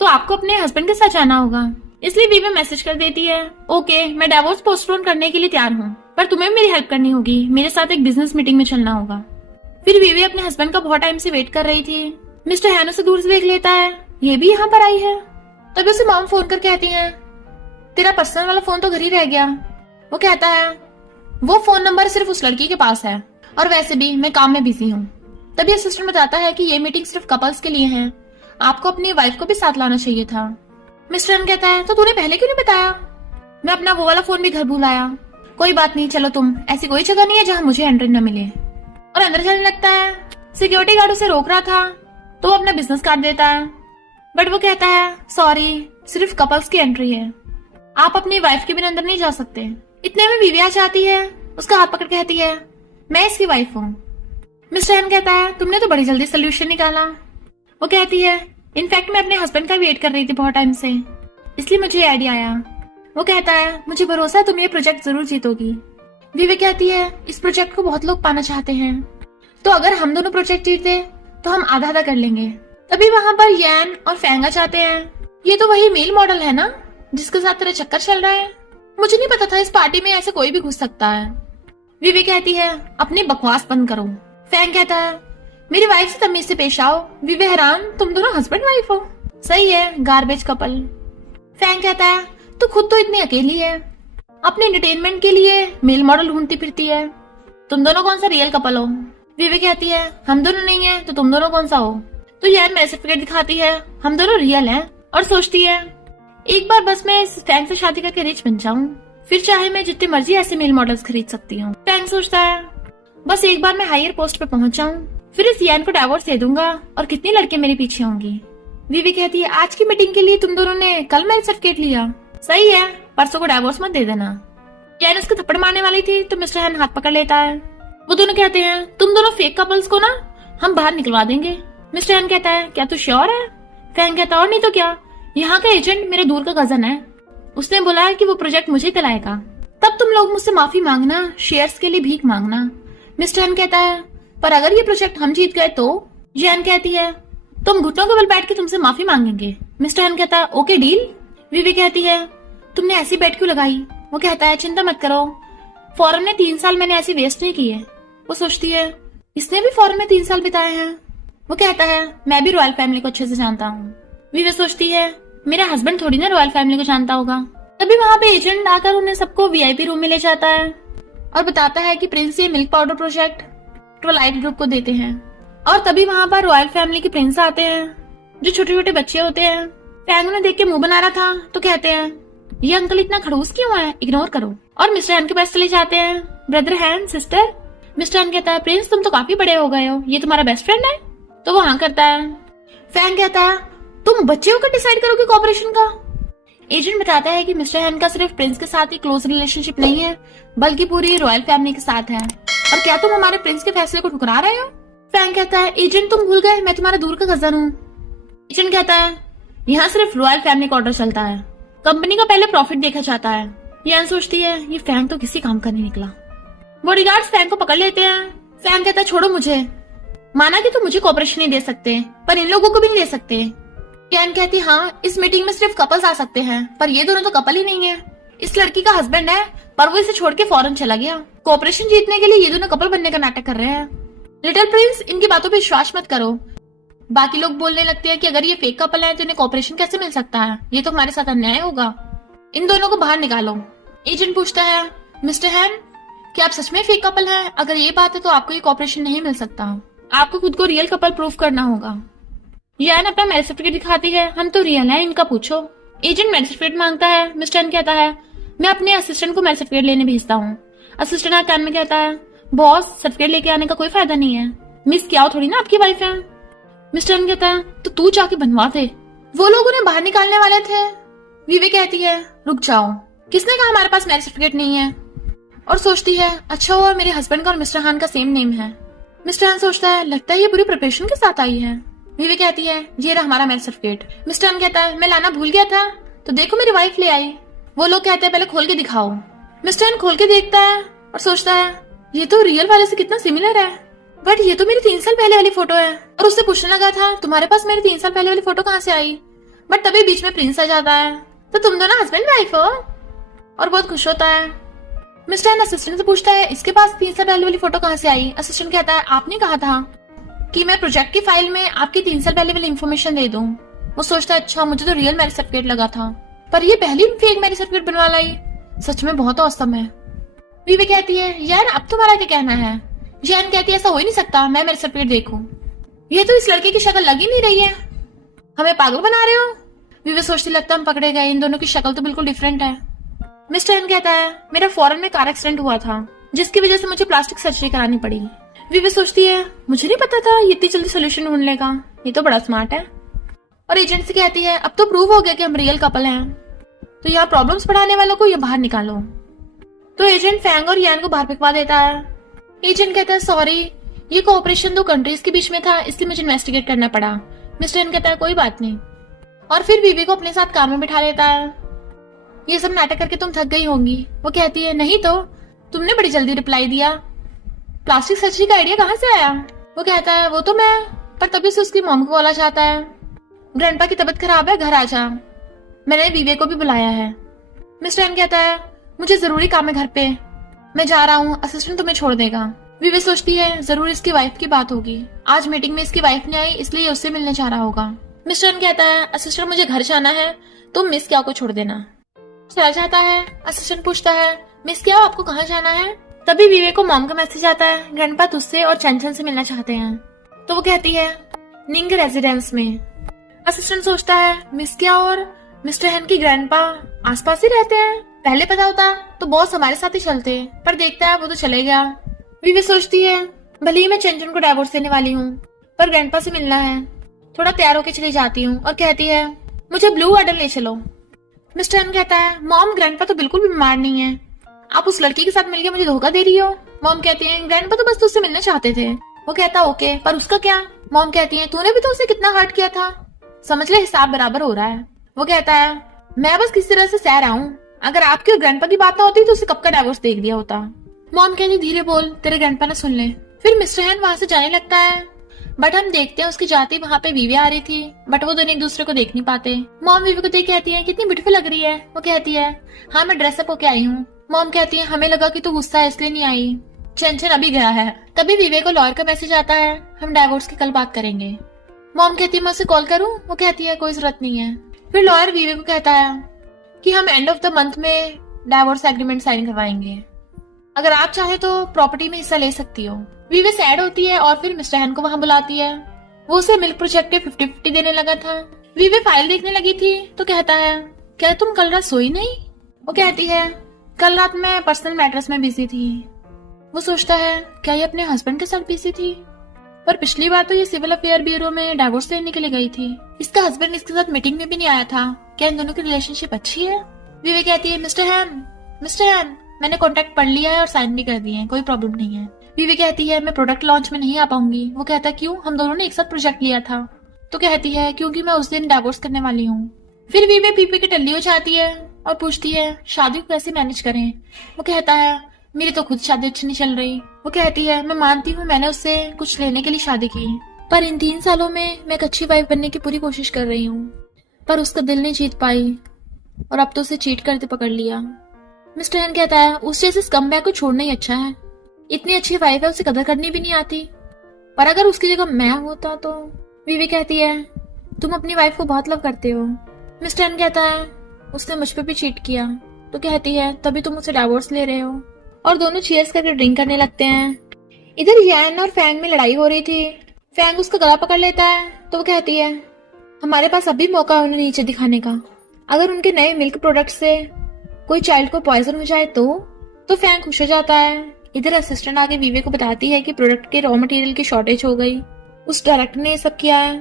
तो आपको अपने हस्बैंड के साथ जाना होगा। इसलिए वीवे मैसेज कर देती है ओके मैं डिवोर्स पोस्टपोन करने के लिए तैयार हूँ, पर तुम्हें मेरी हेल्प करनी होगी, मेरे साथ एक बिजनेस मीटिंग में चलना होगा। फिर वीवे अपने हस्बैंड का बहुत टाइम से वेट कर रही थी। मिस्टर हैन उसे दूर से देख लेता है, ये भी यहाँ पर आई है। तभी उसे मॉम फोन कर कहती है तेरा पर्सनल वाला फोन तो घर ही रह गया। वो कहता है वो फोन नंबर सिर्फ उस लड़की के पास है, और वैसे भी मैं काम में बिजी हूँ। तभी असिस्टेंट बताता है कि ये मीटिंग सिर्फ कपल्स के लिए है, आपको अपनी वाइफ को भी साथ लाना चाहिए था। मिस्टर हैन कहता है तो तूने पहले क्यों नहीं बताया, मैं अपना वो वाला फोन भी घर भूल आया। कोई बात नहीं, चलो तुम, ऐसी कोई जगह नहीं है जहाँ मुझे एंट्री न मिले। और अंदर जाने लगता है। सिक्योरिटी गार्ड उसे रोक रहा था तो वो अपना बिजनेस कार्ड देता है, बट वो कहता है सॉरी सिर्फ कपल्स की एंट्री है, आप अपनी वाइफ के बिना अंदर नहीं जा सकते। इतने में वीवी आ जाती है, उसका हाथ पकड़ कहती है मैं इसकी वाइफ हूँ। मिस्टर हैन कहता है तुमने तो बड़ी जल्दी सोल्यूशन निकाला। वो कहती है इनफैक्ट मैं अपने हस्बैंड का वेट कर रही थी बहुत टाइम से, इसलिए मुझे आइडिया आया। वो कहता है मुझे भरोसा है तुम ये प्रोजेक्ट जरूर जीतोगी। वीवी कहती है इस प्रोजेक्ट को बहुत लोग पाना चाहते हैं, तो अगर हम दोनों प्रोजेक्ट जीते तो हम आधा आधा कर लेंगे। तभी वहाँ पर यैन और फैंग आ जाते हैं। ये तो वही मेल मॉडल है ना जिसके साथ तेरा चक्कर चल रहा है, मुझे नहीं पता था इस पार्टी में ऐसे कोई भी घुस सकता है। वीवी कहती है अपनी बकवास बंद करो। फैंग कहता है मेरी वाइफ से तमीज से पेश आओ। वीवी हैरान, तुम दोनों हस्बैंड वाइफ हो, सही है गार्बेज कपल। फैंग कहता है तू खुद तो इतनी अकेली है, अपने एंटरटेनमेंट के लिए मेल मॉडल ढूंढती फिरती है, तुम दोनों कौन सा रियल कपल हो। वीवी कहती है हम दोनों नहीं है तो तुम दोनों कौन सा हो। तो यार मैं सर्टिफिकेट दिखाती है, हम दोनों रियल हैं, और सोचती है एक बार बस मैं इस फैंग से शादी करके रिच बन जाऊं, फिर चाहे मैं जितने मर्जी ऐसे मेल मॉडल्स खरीद सकती हूँ। फैंग सोचता है बस एक बार मैं हायर पोस्ट पे पहुंच जाऊं, फिर इस यान को डिवोर्स दे दूंगा और कितनी लड़के मेरे पीछे होंगी। वीवी कहती है आज की मीटिंग के लिए तुम दोनों ने कल मैरिज सर्टिफिकेट लिया, सही है, परसों को डिवोर्स मत दे देना। यान उसको थप्पड़ मारने वाली थी तो मिस्टर हैन हाथ पकड़ लेता है। वो दोनों कहते हैं तुम दोनों फेक कपल्स को ना हम बाहर निकलवा देंगे। मिस्टर हैन कहता है क्या तू श्योर है। फैंग कहता है और नहीं तो क्या, यहाँ का एजेंट मेरे दूर का कजन है, उसने बोला है कि वो प्रोजेक्ट मुझे दिलाएगा, तब तुम लोग मुझसे माफी मांगना, शेयर्स के लिए भीख मांगना। मिस्टर हैन कहता है पर अगर ये प्रोजेक्ट हम जीत गए तो। जैन कहती है तो हम घुटनों के बल बैठ के तुमसे माफी मांगेंगे। मिस्टर हैन कहता है ओके डील। वीवी कहती है तुमने ऐसी बेट क्यों लगाई। वो कहता है चिंता मत करो, फॉरेन में 3 साल मैंने ऐसी वेस्ट नहीं किए। वो सोचती है इसने भी फॉरेन में 3 साल बिताए हैं। वो कहता है मैं भी रॉयल फैमिली को अच्छे से जानता हूँ। वीवी सोचती है मेरा हस्बैंड थोड़ी ना रॉयल फैमिली को जानता होगा। तभी वहाँ पे एजेंट आकर उन्हें सबको वीआईपी रूम में ले जाता है और बताता है कि प्रिंस ये milk powder project Twilight group को देते हैं। और तभी वहाँ पर रॉयल फैमिली के प्रिंस आते हैं जो छोटे छोटे बच्चे होते हैं। फैंग उन्हें देख के मुंह बना रहा था तो कहते हैं ये अंकल इतना खड़ूस क्यों है, इग्नोर करो। और मिस्टर हैन के पास चले जाते हैं। ब्रदर हैन सिस्टर, मिस्टर एन कहता है प्रिंस तुम तो काफी बड़े हो गए हो, ये तुम्हारा बेस्ट फ्रेंड है? तो वो हाँ करता है। फैंग कहता है तुम बच्चे होकर डिसाइड करोगे कॉपरेशन का? एजेंट बताता है कि मिस्टर हैन का सिर्फ प्रिंस के साथ ही क्लोज रिलेशनशिप नहीं है बल्कि पूरी रॉयल फैमिली के साथ है। और क्या तुम हमारे प्रिंस के फैसले को ठुकरा रहे हो? फैंग कहता है एजेंट तुम भूल गए मैं तुम्हारा दूर का कजन हूँ। एजेंट कहता है यहाँ सिर्फ रॉयल फैमिली का ऑर्डर चलता है, कंपनी का पहले प्रॉफिट देखा जाता है। यान सोचती है ये फैंग तो किसी काम का नहीं निकला। बॉडीगार्ड्स फैंग को पकड़ लेते हैं। फैंग कहता है छोड़ो मुझे, माना कि तुम मुझे कॉपरेशन नहीं दे सकते पर इन लोगों को भी नहीं दे सकते। यान कहती हाँ इस मीटिंग में सिर्फ कपल्स आ सकते हैं पर ये दोनों तो कपल ही नहीं है। इस लड़की का हस्बैंड है पर वो इसे छोड़ के फॉरेन चला गया। कॉपरेशन जीतने के लिए ये दोनों कपल बनने का नाटक कर रहे हैं। लिटिल प्रिंस इनकी बातों पे विश्वास मत करो। बाकी लोग बोलने लगते हैं कि अगर ये फेक कपल है तो इन्हें कॉपरेशन कैसे मिल सकता है, ये तो हमारे साथ अन्याय होगा। इन दोनों को बाहर निकालो। एजेंट पूछता है मिस्टर हैन क्या आप सच में फेक कपल हैं? अगर ये बात है तो आपको ये कॉपरेशन नहीं मिल सकता, आपको खुद को रियल कपल प्रूफ करना होगा। यान अपना मैरिज सर्टिफिकेट दिखाती है, हम तो रियल हैं इनका पूछो। एजेंट मैरिज सर्टिफिकेट मांगता है। मिस्टर हैन कहता है मैं अपने असिस्टेंट को मैरिज सर्टिफिकेट लेने भेजता हूँ। असिस्टेंट कान में कहता है बॉस सर्टिफिकेट लेके आने का कोई फायदा नहीं है, मिस क्या थोड़ी ना आपकी वाइफ है। मिस्टर हैन कहता है तो तू जाके बनवा दे। वो लोग उन्हें बाहर निकालने वाले थे। वीवे कहती है रुक जाओ, किसने कहा हमारे पास मैरिज सर्टिफिकेट नहीं है? और सोचती है अच्छा हुआ मेरे हस्बैंड का और मिस्टर हान का सेम नेम है। मिस्टर हान सोचता है लगता है ये पूरी प्रिपरेशन के साथ आई है। वीवे कहती है ये रहा हमारा मैरिज सर्टिफिकेट। मिस्टर हान कहता है मैं लाना भूल गया था, तो देखो मेरी वाइफ ले आई। वो लोग कहते हैं पहले खोल के दिखाओ। मिस्टर हान खोल के देखता है और सोचता है ये तो रियल वाले से कितना सिमिलर है, बट ये तो मेरी 3 साल पहले वाली फोटो है। और उससे पूछने लगा था तुम्हारे पास मेरी 3 साल पहले वाली फोटो कहाँ से आई? बट तभी बीच में प्रिंस आ जाता है, तो तुम दोनों हस्बैंड वाइफ हो? और बहुत खुश होता है। मिस्टर हैन असिस्टेंट से पूछता है इसके पास 3 साल पहले वाली फोटो कहाँ से आई? असिस्टेंट कहता है आपने कहा था कि मैं प्रोजेक्ट की फाइल में आपकी 3 साल पहले वाली इन्फॉर्मेशन दे दूं। वो सोचता है अच्छा मुझे तो रियल मैरिज सर्टिफिकेट लगा था, पर ये पहली फेक मैरिज सर्टिफिकेट बनवा लाई, सच में बहुत औसम है। वीवे कहती है यार अब तुम्हारा क्या कहना है? जैन कहती है ऐसा हो ही नहीं सकता, मैं मैरिज सर्टिफिकेट देखूं, ये तो इस लड़के की शक्ल लग ही नहीं रही है, हमें पागल बना रहे हो। वीवे सोचती लगता हम पकड़े गए, इन दोनों की शक्ल तो बिल्कुल डिफरेंट है। मिस्टर हैन कहता है मेरा फॉरेन में कार एक्सीडेंट हुआ था जिसकी वजह से मुझे प्लास्टिक सर्जरी करानी पड़ी। वीवे सोचती है मुझे नहीं पता था ये इतनी जल्दी सोल्यूशन ढूंढ लेगा, ये तो बड़ा स्मार्ट है। और एजेंट से कहती है अब तो प्रूव हो गया कि हम रियल कपल हैं, तो यहाँ प्रॉब्लम्स बढ़ाने वालों को ये बाहर निकालो। तो एजेंट फैंग और यान को बाहर फेंकवा देता है। एजेंट कहता है सॉरी ये कोऑपरेशन 2 कंट्रीज के बीच में था इसलिए मुझे इन्वेस्टिगेट करना पड़ा। मिस्टर हैन कहता है कोई बात नहीं, और फिर बीवी को अपने साथ कार में बिठा लेता है। ये सब नाटक करके तुम थक गई होंगी। वो कहती है नहीं तो, तुमने बड़ी जल्दी रिप्लाई दिया, प्लास्टिक सर्जरी का आइडिया कहाँ से आया? वो कहता है वो तो मैं, पर तभी से उसकी मॉम को कॉल आ जाता है ग्रैंडपा की तबीयत खराब है घर आ जा, मैंने बीवी को भी बुलाया है। मिस्टर हैन कहता है मुझे जरूरी काम है घर पे, मैं जा रहा हूँ, असिस्टेंट तुम्हें छोड़ देगा। वीवे सोचती है जरूर इसकी वाइफ की बात होगी, आज मीटिंग में इसकी वाइफ नहीं आई इसलिए उससे मिलने जा रहा होगा। मिस्टर हैन कहता है असिस्टेंट मुझे घर जाना है, तुम मिस क्या को छोड़ देना। चला जाता है। असिस्टेंट पूछता है मिस क्या आपको कहाँ जाना है? तभी वीवे को मॉम का मैसेज आता है ग्रैंडपा तुझसे और चंचन से मिलना चाहते हैं। तो वो कहती है निंग रेजिडेंस में। असिस्टेंट सोचता है मिस क्या और मिस्टर हैन की ग्रैंडपा आसपास ही रहते हैं, पहले पता होता तो बॉस हमारे साथ ही चलते, पर देखता है वो तो चले गया। वीवे सोचती है भले ही मैं चंचन को डाइवोर्स देने वाली हूँ पर ग्रैंडपा से मिलना है, थोड़ा तैयार होकर चली जाती हूँ और कहती है मुझे ब्लू वाटर ले चलो। मिस्टर हैन कहता है मॉम ग्रैंडपा तो बिल्कुल भी बीमार नहीं है, आप उस लड़की के साथ मिलकर मुझे धोखा दे रही हो। मॉम कहती है ग्रैंडपा तो बस तुझसे मिलना चाहते थे। वो कहता ओके पर उसका क्या? मॉम कहती है तूने भी तो उसे कितना हर्ट किया था, समझ ले हिसाब बराबर हो रहा है। वो कहता है मैं बस किसी तरह से सह रहा हूँ, अगर आपकी और ग्रैंडपा की बात ना होती तो उसे कब का डाइवोर्स देख दिया होता। मॉम कहती धीरे बोल तेरे ग्रैंडपा ने सुन ले। फिर मिस्टर हैन वहां से जाने लगता है, बट हम देखते हैं उसकी जाती वहाँ पे वीवे आ रही थी, बट वो दोनों एक दूसरे को देख नहीं पाते। मॉम वीवे को देख कहती है कितनी ब्यूटीफुल लग रही है। वो कहती है हाँ मैं ड्रेसअप होके आई हूँ। मॉम कहती है हमें लगा कि तू गुस्सा है इसलिए नहीं आई, चंचन अभी गया है। तभी वीवे को लॉयर का मैसेज आता है हम डाइवोर्स की कल बात करेंगे। मॉम कहती है मैं उसे कॉल करूँ? वो कहती है कोई जरूरत नहीं है। फिर लॉयर वीवे को कहता है कि हम एंड ऑफ द मंथ में डाइवोर्स एग्रीमेंट साइन करवाएंगे, अगर आप चाहे तो प्रॉपर्टी में हिस्सा ले सकती हो। वीवे सैड होती है और फिर मिस्टर हैन को वहां बुलाती है। वो उसे मिल्क प्रोजेक्ट के 50-50 देने लगा था। वीवे फाइल देखने लगी थी तो कहता है क्या तुम कल रात सोई नहीं? वो कहती है कल रात मैं पर्सनल मैटर्स में बिजी थी। वो सोचता है क्या ये अपने हस्बैंड के साथ बिजी थी, पर पिछली बार तो ये सिविल अफेयर ब्यूरो में डाइवोर्स लेने के लिए गई थी। इसका हस्बैंड इसके साथ मीटिंग में भी नहीं आया था। क्या इन दोनों की रिलेशनशिप अच्छी है? विवेक कहती है मिस्टर हैन मैंने कॉन्ट्रैक्ट पढ़ लिया है और साइन भी कर दिए हैं, कोई प्रॉब्लम नहीं है। विवेक कहती है मैं प्रोडक्ट लॉन्च में नहीं आ पाऊंगी। वो कहता है क्यों, हम दोनों ने एक साथ प्रोजेक्ट लिया था। तो कहती है क्योंकि मैं उस दिन डाइवोर्स करने वाली हूँ। फिर विवेक पीपी की टल्ली हो जाती है और पूछती है शादी को कैसे मैनेज करें। वो कहता है मेरी तो खुद शादी अच्छी नहीं चल रही। वो कहती है मैं मानती हूँ मैंने उससे कुछ लेने के लिए शादी की, पर इन 3 सालों में मैं एक अच्छी वाइफ बनने की पूरी कोशिश कर रही हूँ, पर उसका दिल नहीं जीत पाई और अब तो उसे चीट करते पकड़ लिया। मिस्टर हैन कहता है उस जैसे स्कमबैग को छोड़ना ही अच्छा है। इतनी अच्छी वाइफ है, उसे कदर करनी भी नहीं आती, पर अगर उसकी जगह मैं होता तो। विवेक कहती है तुम अपनी वाइफ को बहुत लव करते हो। मिस्टर हैन कहता है उसने मुझ पे भी चीट किया। तो कहती है तभी तुम उसे डाइवोर्स ले रहे हो, और दोनों चीयर्स करके ड्रिंक करने लगते हैं। इधर यान और फैंग में लड़ाई हो रही थी। फैंग उसका गला पकड़ लेता है तो वो कहती है हमारे पास अभी मौका है उन्हें नीचे दिखाने का। अगर उनके नए मिल्क प्रोडक्ट से कोई चाइल्ड को पॉइजन हो जाए तो फैंग खुश हो जाता है। इधर असिस्टेंट आके विवेक को बताती है कि प्रोडक्ट के रॉ मटेरियल की शॉर्टेज हो गई, उस डायरेक्टर ने ये सब किया है।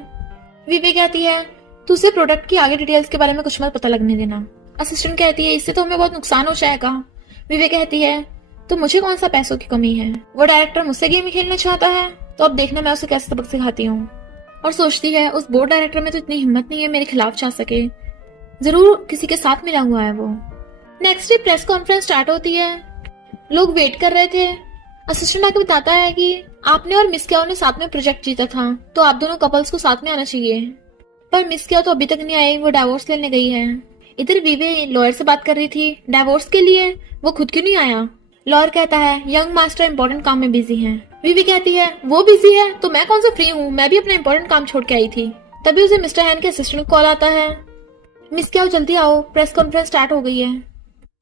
विवेक कहती है तू उसे प्रोडक्ट की आगे डिटेल्स के बारे में कुछ मत पता लगने देना। असिस्टेंट कहती है इससे तो हमें बहुत नुकसान हो जाएगा। विवेक कहती है तो मुझे कौन सा पैसों की कमी है, वो डायरेक्टर मुझसे गेम खेलना चाहता है तो अब देखना मैं उसे कैसे सबक सिखाती हूँ। और सोचती है उस बोर्ड डायरेक्टर में तो इतनी हिम्मत नहीं है मेरे खिलाफ जा सके, जरूर किसी के साथ मिला हुआ है वो। Next day press conference start होती है। लोग वेट कर रहे थे। असिस्टेंट आके बताता है कि आपने और मिस क्याओ ने साथ में प्रोजेक्ट जीता था, तो आप दोनों कपल्स को साथ में आना चाहिए। पर मिस क्याओ तो अभी तक नहीं आई, वो डाइवोर्स लेने गई है। इधर वीवे लॉयर से बात कर रही थी डाइवोर्स के लिए, वो खुद क्यों नहीं आया। लॉयर कहता है यंग मास्टर इम्पोर्टेंट काम में बिजी है। वीवी कहती है वो बिजी है तो मैं कौन सा फ्री हूँ, मैं भी अपना इम्पोर्टेंट काम छोड़ के आई थी। तभी उसे मिस्टर हैन के असिस्टेंट को कॉल आता है, मिस क्याओ जल्दी आओ, प्रेस कॉन्फ्रेंस स्टार्ट हो गई है।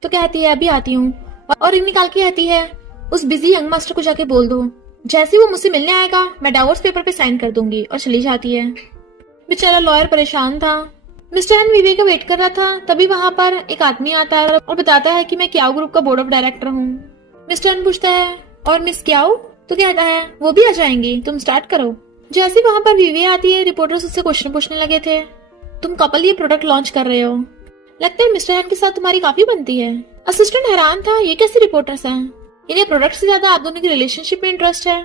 तो कहती है अभी आती हूँ, और रिंग निकाल के कहती है उस बिजी यंग मास्टर को जाके बोल दो जैसे ही वो मुझसे मिलने आएगा मैं डाइवोर्स पेपर पे साइन कर दूंगी, और चली जाती है। बेचारा लॉयर परेशान था। मिस्टर हैन विवेक का वेट कर रहा था, तभी वहाँ पर एक आदमी आता है और बताता है कि मैं क्याओ ग्रुप का बोर्ड ऑफ डायरेक्टर हूँ। मिस्टर हैन पूछता है और मिस क्याओ, तो कहता है वो भी आ जाएंगी, तुम स्टार्ट करो। जैसे वहाँ पर विवे आती है, रिपोर्टर्स उससे क्वेश्चन पूछने लगे थे, तुम कपल ये प्रोडक्ट लॉन्च कर रहे हो, लगता है मिस्टर हैन के साथ तुम्हारी काफी बनती है। असिस्टेंट हैरान था, ये कैसे रिपोर्टर्स हैं, इन्हें प्रोडक्ट से ज्यादा आप दोनों की रिलेशनशिप में इंटरेस्ट है।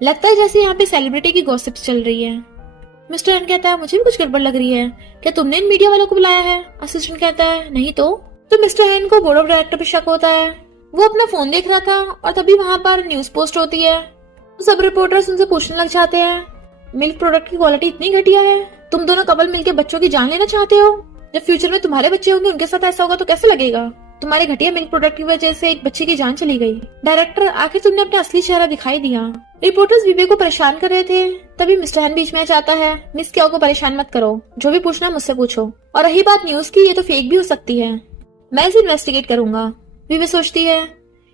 लगता है जैसे यहाँ पे सेलिब्रिटी की गॉसिप्स चल रही है। मिस्टर हैन कहता है मुझे भी कुछ गड़बड़ लग रही है, क्या तुमने इन मीडिया वालों को बुलाया है। असिस्टेंट कहता है नहीं तो मिस्टर हैन को बोर्ड ऑफ डायरेक्टर पे शक होता है। वो अपना फोन देख रहा था और तभी वहाँ पर न्यूज पोस्ट होती है। सब रिपोर्टर्स उनसे पूछने लग जाते हैं मिल्क प्रोडक्ट की क्वालिटी इतनी घटिया है, तुम दोनों कपल मिलकर बच्चों की जान लेना चाहते हो। जब फ्यूचर में तुम्हारे बच्चे होंगे उनके साथ ऐसा होगा तो कैसे लगेगा। तुम्हारे घटिया मिल्क प्रोडक्ट की वजह से एक बच्चे की जान चली गई। डायरेक्टर आखिर तुमने अपना असली चेहरा दिखाई दिया। रिपोर्टर्स विवेक को परेशान कर रहे थे, तभी मिस्टर हैन बीच में आ जाता है, मिस क्याओ को परेशान मत करो, जो भी पूछना मुझसे पूछो। और रही बात न्यूज की, ये तो फेक भी हो सकती है, मैं इसे इन्वेस्टिगेट करूंगा। विवे सोचती है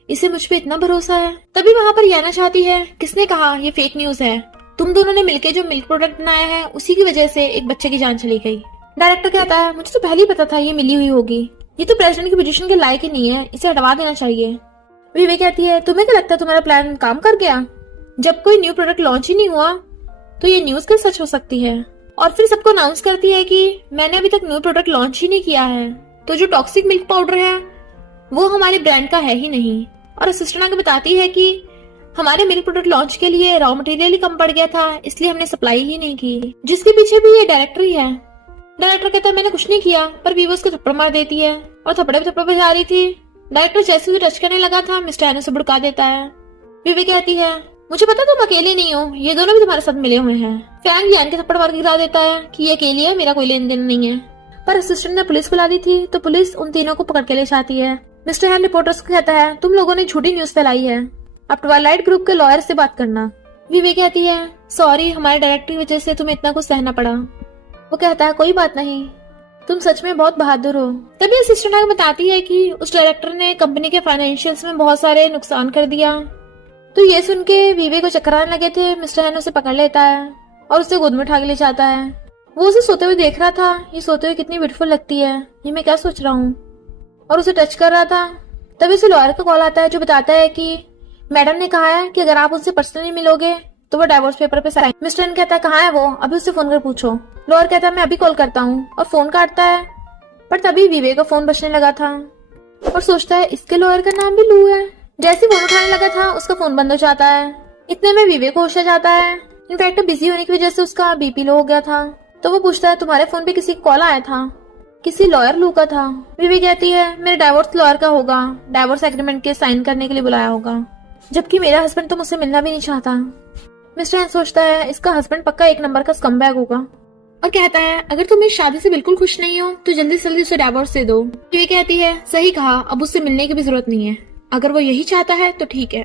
इसे मुझ पे इतना भरोसा है। तभी वहाँ पर याना चाहती है, किसने कहा ये फेक न्यूज है, तुम दोनों ने मिलकर जो मिल्क प्रोडक्ट बनाया है उसी की वजह से एक बच्चे की जान चली गई। डायरेक्टर कहता है मुझे तो पहले ही पता था ये मिली हुई होगी, ये तो प्रेसिडेंट की पोजीशन के लायक ही नहीं है, इसे हटवा देना चाहिए। विवे कहती है तुम्हें क्या लगता है तुम्हारा प्लान काम कर गया, जब कोई न्यू प्रोडक्ट लॉन्च ही नहीं हुआ तो ये न्यूज कैसे सच हो सकती है। और फिर सबको अनाउंस करती है कि मैंने अभी तक न्यू प्रोडक्ट लॉन्च ही नहीं किया है, तो जो टॉक्सिक मिल्क पाउडर है वो हमारे ब्रांड का है ही नहीं। और असिस्टेंट आगे बताती है कि हमारे मिल्क प्रोडक्ट लॉन्च के लिए रॉ मटेरियल ही कम पड़ गया था, इसलिए हमने सप्लाई ही नहीं की, जिसके पीछे भी ये डायरेक्टर ही है। डायरेक्टर कहता है मैंने कुछ नहीं किया, पर वीवो उसको थप्पड़ मार देती है और थप्पड़े पे थप्पड़ बजा रही थी। डायरेक्टर जैसे उसे टच करने लगा था, मिस्टर हैन उसे भड़का देता है। वीवी कहती है मुझे पता तुम अकेले नहीं हो, ये दोनों भी तुम्हारे साथ मिले हुए हैं। फैंग यान के थप्पड़ मार के गिरा देता है कि ये अकेली है, मेरा कोई लेन देन नहीं है। पर असिस्टेंट ने पुलिस बुला दी थी, तो पुलिस उन तीनों को पकड़ के ले जाती है। मिस्टर हैन रिपोर्टर्स को कहता है तुम लोगों ने झूठी न्यूज फैलाई है, अब ट्वाइलाइट ग्रुप के लॉयर से बात करना। विवे कहती है सॉरी, हमारे डायरेक्टर की वजह से तुम्हें इतना कुछ सहना पड़ा। वो कहता है कोई बात नहीं, तुम सच में बहुत बहादुर हो। तभी असिस्टेंट आगे बताती है कि उस डायरेक्टर ने कंपनी के फाइनेंशियल्स में बहुत सारे नुकसान कर दिया। तो ये सुन के विवे को चक्कर आने लगे थे। मिस्टर हैन उसे पकड़ लेता है और उसे गोद में उठा के ले जाता है। वो उसे सोते हुए देख रहा था, ये सोते हुए कितनी ब्यूटीफुल लगती है, ये मैं क्या सोच रहा हूँ, और उसे टच कर रहा था। तभी उसे लॉयर का कॉल आता है जो बताता है कि मैडम ने कहा है कि अगर आप उससे पर्सनली मिलोगे तो वो डाइवोर्स पेपर पे साइन। मिस्टर एन कहता है कहाँ है वो, अभी उससे फोन कर पूछो। लॉयर कहता है मैं अभी कॉल करता हूँ और फोन काटता है। पर तभी विवेक का फोन बजने लगा था और सोचता है इसके लॉयर का नाम भी लू है। जैसे फोन उठाने लगा था उसका फोन बंद हो जाता है। इतने में विवेक होश आ जाता है। इनफैक्ट बिजी होने की वजह से उसका बीपी लो हो गया था। तो वो पूछता है तुम्हारे फोन पे किसी कॉल आया था, किसी लॉयर लू का था। विवेक कहती है मेरे डाइवोर्स लॉयर का होगा, डाइवोर्स एग्रीमेंट के साइन करने के लिए बुलाया होगा, जबकि मेरा हस्बैंड तो मुझसे मिलना भी नहीं चाहता। मिस्टर एन सोचता है इसका हस्बैंड पक्का एक नंबर का स्कमबैग होगा और कहता है अगर तुम इस शादी से बिल्कुल खुश नहीं हो तो जल्दी से जल्दी उसे डाइवोर्स दे दो। विवेक कहती है सही कहा, अब उससे मिलने की भी जरूरत नहीं है, अगर वो यही चाहता है तो ठीक है।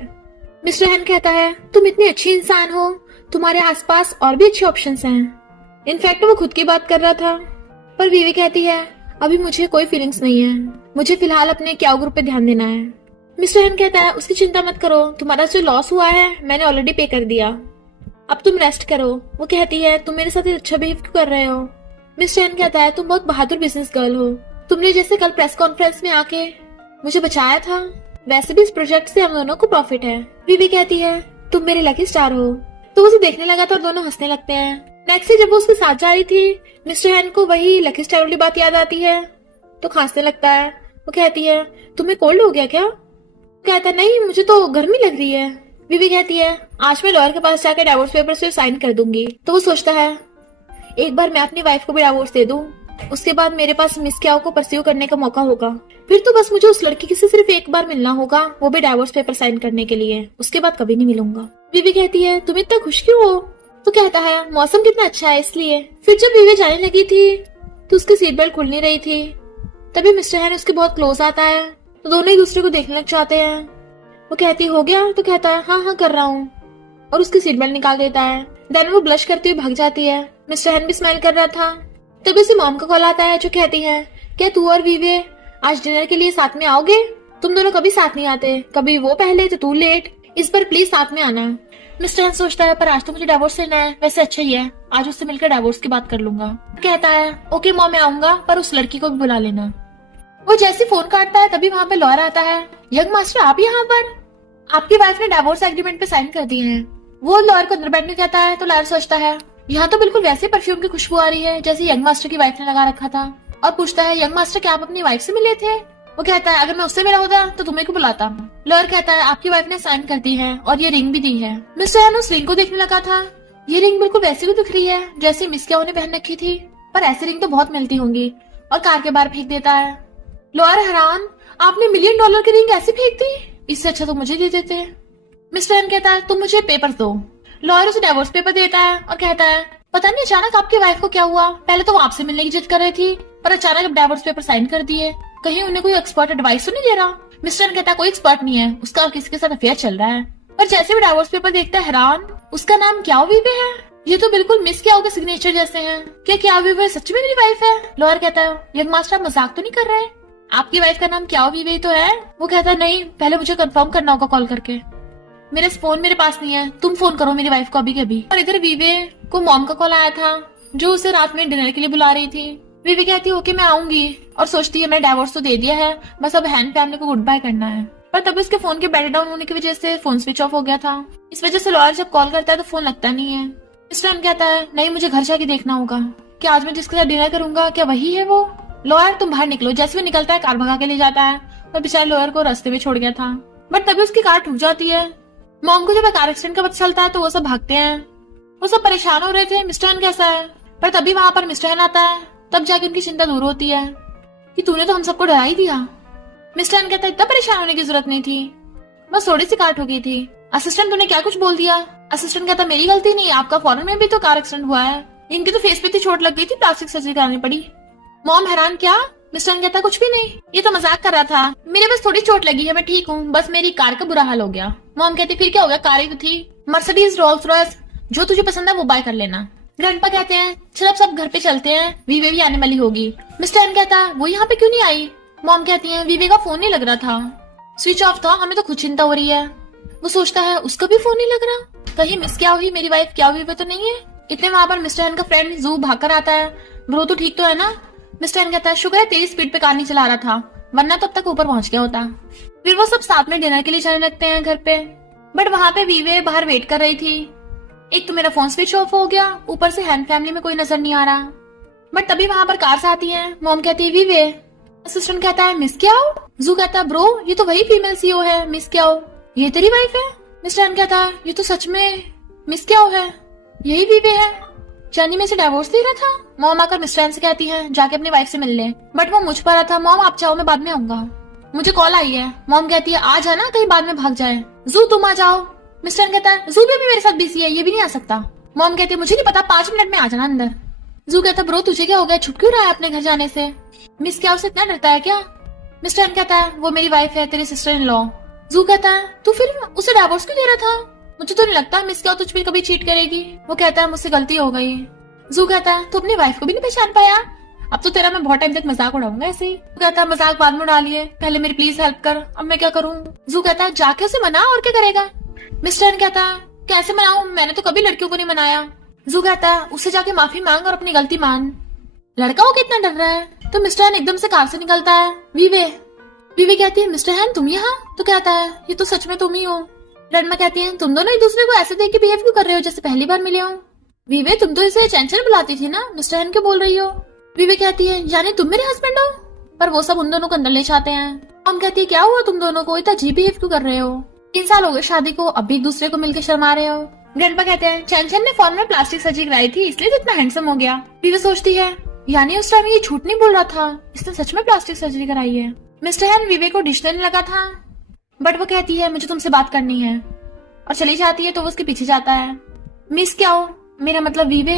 मिस्टर एन कहता है तुम इतनी अच्छी इंसान हो, तुम्हारे आसपास और भी अच्छे ऑप्शंस हैं। इनफैक्ट वो खुद की बात कर रहा था। पर विवेक कहती है अभी मुझे कोई फीलिंग्स नहीं है, मुझे फिलहाल अपने क्याओ ग्रुप पे ध्यान देना है। मिस्टर एन कहता है उसकी चिंता मत करो, तुम्हारा जो लॉस हुआ है मैंने ऑलरेडी पे कर दिया, अब तुम रेस्ट करो। वो कहती है तुम मेरे साथ अच्छा बिहेव क्यों कर रहे हो। मिस्टर एन कहता है तुम बहुत बहादुर बिजनेस गर्ल हो, तुमने जैसे कल प्रेस कॉन्फ्रेंस में आके मुझे बचाया था, वैसे भी इस प्रोजेक्ट से हम दोनों को प्रॉफिट है। विवी कहती है तुम मेरे लकी स्टार हो। तो उसे देखने लगा तो दोनों हंसने लगते हैं। नेक्स्ट जब वो उसके साथ जा रही थी मिस्टर एन को वही लकी स्टार वाली बात याद आती है तो खांसने लगता है। वो कहती है तुम्हें कोल्ड हो गया क्या। कहता है नहीं मुझे तो गर्मी लग रही है। विवी कहती है आज मैं लॉयर के पास जाकर डाइवोर्स पेपर से साइन कर दूंगी। तो वो सोचता है एक बार मैं अपनी वाइफ को भी डाइवोर्स दे दूं, उसके बाद मेरे पास मिस क्याओ को परस्यू करने का मौका होगा, फिर तो बस मुझे उस लड़की से सिर्फ एक बार मिलना होगा, वो भी डाइवोर्स पेपर साइन करने के लिए, उसके बाद कभी नहीं मिलूंगा। विवी कहती है तुम इतना खुश क्यों हो। तो कहता है मौसम कितना अच्छा है इसलिए। फिर जब विवी जाने लगी थी तो उसकी सीट बेल्ट खुल नहीं रही थी। तभी मिस्टर हैन उसके बहुत क्लोज आता है तो दोनों एक दूसरे को देखने लग जाते हैं। वो कहती हो गया। तो कहता है हाँ हाँ कर रहा हूँ और उसकी सीट बेल्ट निकाल देता है। देन वो ब्लश करती हुई भाग जाती है। मिस्टर हैन भी स्माइल कर रहा था। तभी उसे मॉम का कॉल आता है जो कहती है क्या तू और विवे आज डिनर के लिए साथ में आओगे। तुम दोनों कभी साथ नहीं आते, कभी वो पहले तो तू लेट, इस बार प्लीज साथ में आना। मिस्टर हैन सोचता है पर आज तो मुझे डाइवोर्स लेना है, वैसे अच्छा ही है आज उससे मिलकर डाइवोर्स की बात कर लूंगा। कहता है ओके मॉम मैं आऊंगा पर उस लड़की को भी बुला लेना। वो जैसे फोन काटता है तभी वहाँ पे लॉयर आता है। यंग मास्टर आप यहाँ पर, आपकी वाइफ ने डाइवोर्स एग्रीमेंट पे साइन कर दिए हैं। वो लॉयर को अंदर बैठने कहता है तो लॉयर सोचता है यहाँ तो बिल्कुल वैसे परफ्यूम की खुशबू आ रही है जैसे यंग मास्टर की वाइफ ने लगा रखा था और पूछता है यंग मास्टर क्या आप अपनी वाइफ से मिले थे। वो कहता है अगर मैं उससे मिला होता तो तुम्हें क्यों बुलाता। लॉयर कहता है आपकी वाइफ ने साइन कर दी है और ये रिंग भी दी है। मिस्टर हैन उस रिंग को देखने लगा था। ये रिंग बिल्कुल वैसी को दिख रही है जैसे मिस क्याओ ने पहन रखी थी, पर ऐसी रिंग तो बहुत मिलती होंगी, और कार के बाहर फेंक देता है। लॉयर हैरान, आपने $1 मिलियन की रिंग ऐसे फेंक दी, इससे अच्छा तो मुझे दे देते। मिस्टर हैन कहता है तुम मुझे पेपर दो। लॉयर उसे डाइवोर्स पेपर देता है और कहता है पता नहीं अचानक आपकी वाइफ को क्या हुआ, पहले तो वो आपसे मिलने की जिद कर रही थी पर अचानक अब डाइवोर्स पेपर साइन कर दिए, कहीं उन्हें कोई एक्सपर्ट एडवाइस तो नहीं दे रहा। मिस्टर हैन कहता है कोई एक्सपर्ट नहीं है, उसका और किसी के साथ अफेयर चल रहा है। पर जैसे भी डाइवोर्स पेपर देखता है हैरान, उसका नाम क्याओ विवे है। ये तो बिल्कुल मिस क्याओ के सिग्नेचर जैसे हैं। क्या क्याओ विवे सच में मेरी वाइफ है। लॉयर कहता है यंग मास्टर आप मजाक तो नहीं कर रहे, आपकी वाइफ का नाम क्याओ विवे तो है। वो कहता है नहीं पहले मुझे कंफर्म करना होगा कॉल करके, मेरे फोन मेरे पास नहीं है, तुम फोन करो मेरी वाइफ को अभी के अभी। और इधर विवे को मॉम का कॉल आया था जो उसे रात में डिनर के लिए बुला रही थी। विवे कहती है ओके मैं आऊंगी और सोचती है मैंने डाइवोर्स तो दे दिया है, बस अब हैन फैमिली को गुड बाय करना है। पर तभी उसके फोन के बैटरी डाउन होने की वजह से फोन स्विच ऑफ हो गया था। इस वजह से लॉयर जब कॉल करता है तो फोन लगता नहीं है। मिस्टर हैन कहता है नहीं मुझे घर जाके देखना होगा कि आज मैं जिसके साथ डिनर करूंगा क्या वही है वो। लॉयर तुम बाहर निकलो। जैसे भी निकलता है कार भगा के ले जाता है और बेचारे लॉयर को रास्ते में छोड़ गया था। बट तभी उसकी कार ठुक जाती है। मॉम को जब कार एक्सीडेंट का पता चलता है तो वो सब भागते हैं। वो सब परेशान हो रहे थे मिस्टर हैन कैसा है, पर तभी वहाँ पर मिस्टर हैन आता है। तब जाके उनकी चिंता दूर होती है कि तूने तो हम सबको डरा ही दिया। मिस्टर हैन कहता है इतना परेशान होने की जरूरत नहीं थी, बस थोड़ी सी कार ठुकी थी। असिस्टेंट तूने क्या कुछ बोल दिया। असिस्टेंट कहता मेरी गलती नहीं, आपका फॉरेन में भी तो कार एक्सीडेंट हुआ है, इनकी तो फेस पे इतनी चोट लग गई थी प्लास्टिक सर्जरी करानी पड़ी। मॉम हैरान क्या। मिस्टर हैन कहता कुछ भी नहीं, ये तो मजाक कर रहा था, मेरे बस थोड़ी चोट लगी है, मैं ठीक हूँ, बस मेरी कार का बुरा हाल हो गया। मॉम कहती फिर क्या हो गया, कार ही तो थी, मर्सिडीज रोल्स रॉयस, जो तुझे पसंद है वो बाय कर लेना। ग्रैंडपा कहते हैं चल अब सब घर पे चलते हैं, वीवे भी आने वाली होगी। मिस्टर हैन कहता है वो यहाँ पे क्यों नहीं आई। मॉम कहती है वीवे का फोन नहीं लग रहा था, स्विच ऑफ था, हमें तो खुद चिंता हो रही है। वो सोचता है उसका भी फोन नहीं लग रहा, कहीं मिस क्या हुई, मेरी वाइफ क्या हुई तो नहीं है। इतने वहां पर मिस्टर हैन का फ्रेंड जू भागकर आता है। ब्रो तो ठीक तो है ना। मिस्टर हैन कहता है शुक्र है तेरी स्पीड पे कार नहीं चला रहा था, वरना तो अब तक ऊपर पहुंच गया होता। फिर वो सब साथ में डिनर के लिए जाने लगते हैं घर पे। बट वहां पे वीवे बाहर वेट कर रही थी। एक तो मेरा फोन स्विच ऑफ हो गया, ऊपर से हैन फैमिली में कोई नजर नहीं आ रहा। बट तभी वहां पर कार्स आती हैं। मॉम कहती है वीवे। असिस्टेंट कहता है मिस क्या हो। जू कहता है ब्रो ये तो वही फीमेल सीईओ है, मिस क्या हो ये तेरी वाइफ है। मिस्टर हैन कहता है ये तो सच में मिस क्या हो है, यही वीवे है। जानी में से डाइवोर्स दे रहा था। मॉम आकर मिस्टर हैन से कहती है जाके अपनी वाइफ से मिल ले। बट वो मुझ पर रहा था। मॉम आप चाहो मैं बाद में आऊंगा, मुझे कॉल आई है। मॉम कहती है आ जाना, कहीं बाद में भाग जाए। जू तुम आ जाओ। मिस्टर हैन कहता है जू भी मेरे साथ बिजी है, ये भी नहीं आ सकता। मॉम कहती है मुझे नहीं पता, 5 मिनट में आ जाना अंदर। जू कहता है ब्रो तुझे क्या हो गया, छुट क्यों रहा है अपने घर जाने से, मिस क्या उससे इतना डरता है क्या। मिस्टर हैन कहता है वो मेरी वाइफ है, तेरी सिस्टर इन लॉ। जू कहता है तू फिर उसे डाइवोर्स क्यों दे रहा था, मुझे तो नहीं लगता मिस क्या तुझ पे कभी चीट करेगी। वो कहता है मुझसे गलती हो गई। जू कहता है तू अपनी वाइफ को भी नहीं पहचान पाया, अब तो तेरा मैं बहुत टाइम तक मजाक उड़ाऊंगा ऐसे ही। जू कहता है मजाक बाद में उड़ा लिए, पहले मेरी प्लीज हेल्प कर, अब मैं क्या करूँ। जू कहता है जाके उसे मना, और क्या करेगा। मिस्टर हैन कहता है कैसे मनाऊं, मैंने तो कभी लड़कियों को नहीं मनाया। जू कहता है उससे जाके माफी मांग और अपनी गलती मान। लड़का वो कितना डर रहा है। तो मिस्टर हैन एकदम से कार से निकलता है। वीवे कहती है मिस्टर हैन तुम यहाँ। तो कहता है ये तो सच में तुम ही हो। रणमा कहती है तुम दोनों एक दूसरे को ऐसे देख के बिहेव क्यों कर रहे हो जैसे पहली बार मिले हो। वीवे तुम तो इसे चंचल बुलाती थी ना, मिस्टर हैन क्यों बोल रही हो। वीवे कहती है यानी तुम मेरे हस्बैंड हो। पर वो सब उन दोनों को अंदर ले जाते हैं। हम कहती है क्या हुआ तुम दोनों को, इतना अजीब बिहेव क्यों कर रहे हो, 3 साल हो गए शादी को, अब भी एक दूसरे को मिलकर शर्मा रहे हो। ग्रैंडपा कहते हैं चंचल ने फॉर्म में प्लास्टिक सर्जरी कराई थी इसलिए इतना हैंडसम हो गया। वीवे सोचती है यानी उस टाइम ये झूठ नहीं बोल रहा था, इसने सच में प्लास्टिक सर्जरी कराई है। मिस्टर हैन वीवे को डिक्शनरी लगा था, बट वो कहती है मुझे तुमसे बात करनी है, और चली जाती है। तो वो उसके पीछे जाता है। मिस क्या हो, मेरा मतलब वीवे,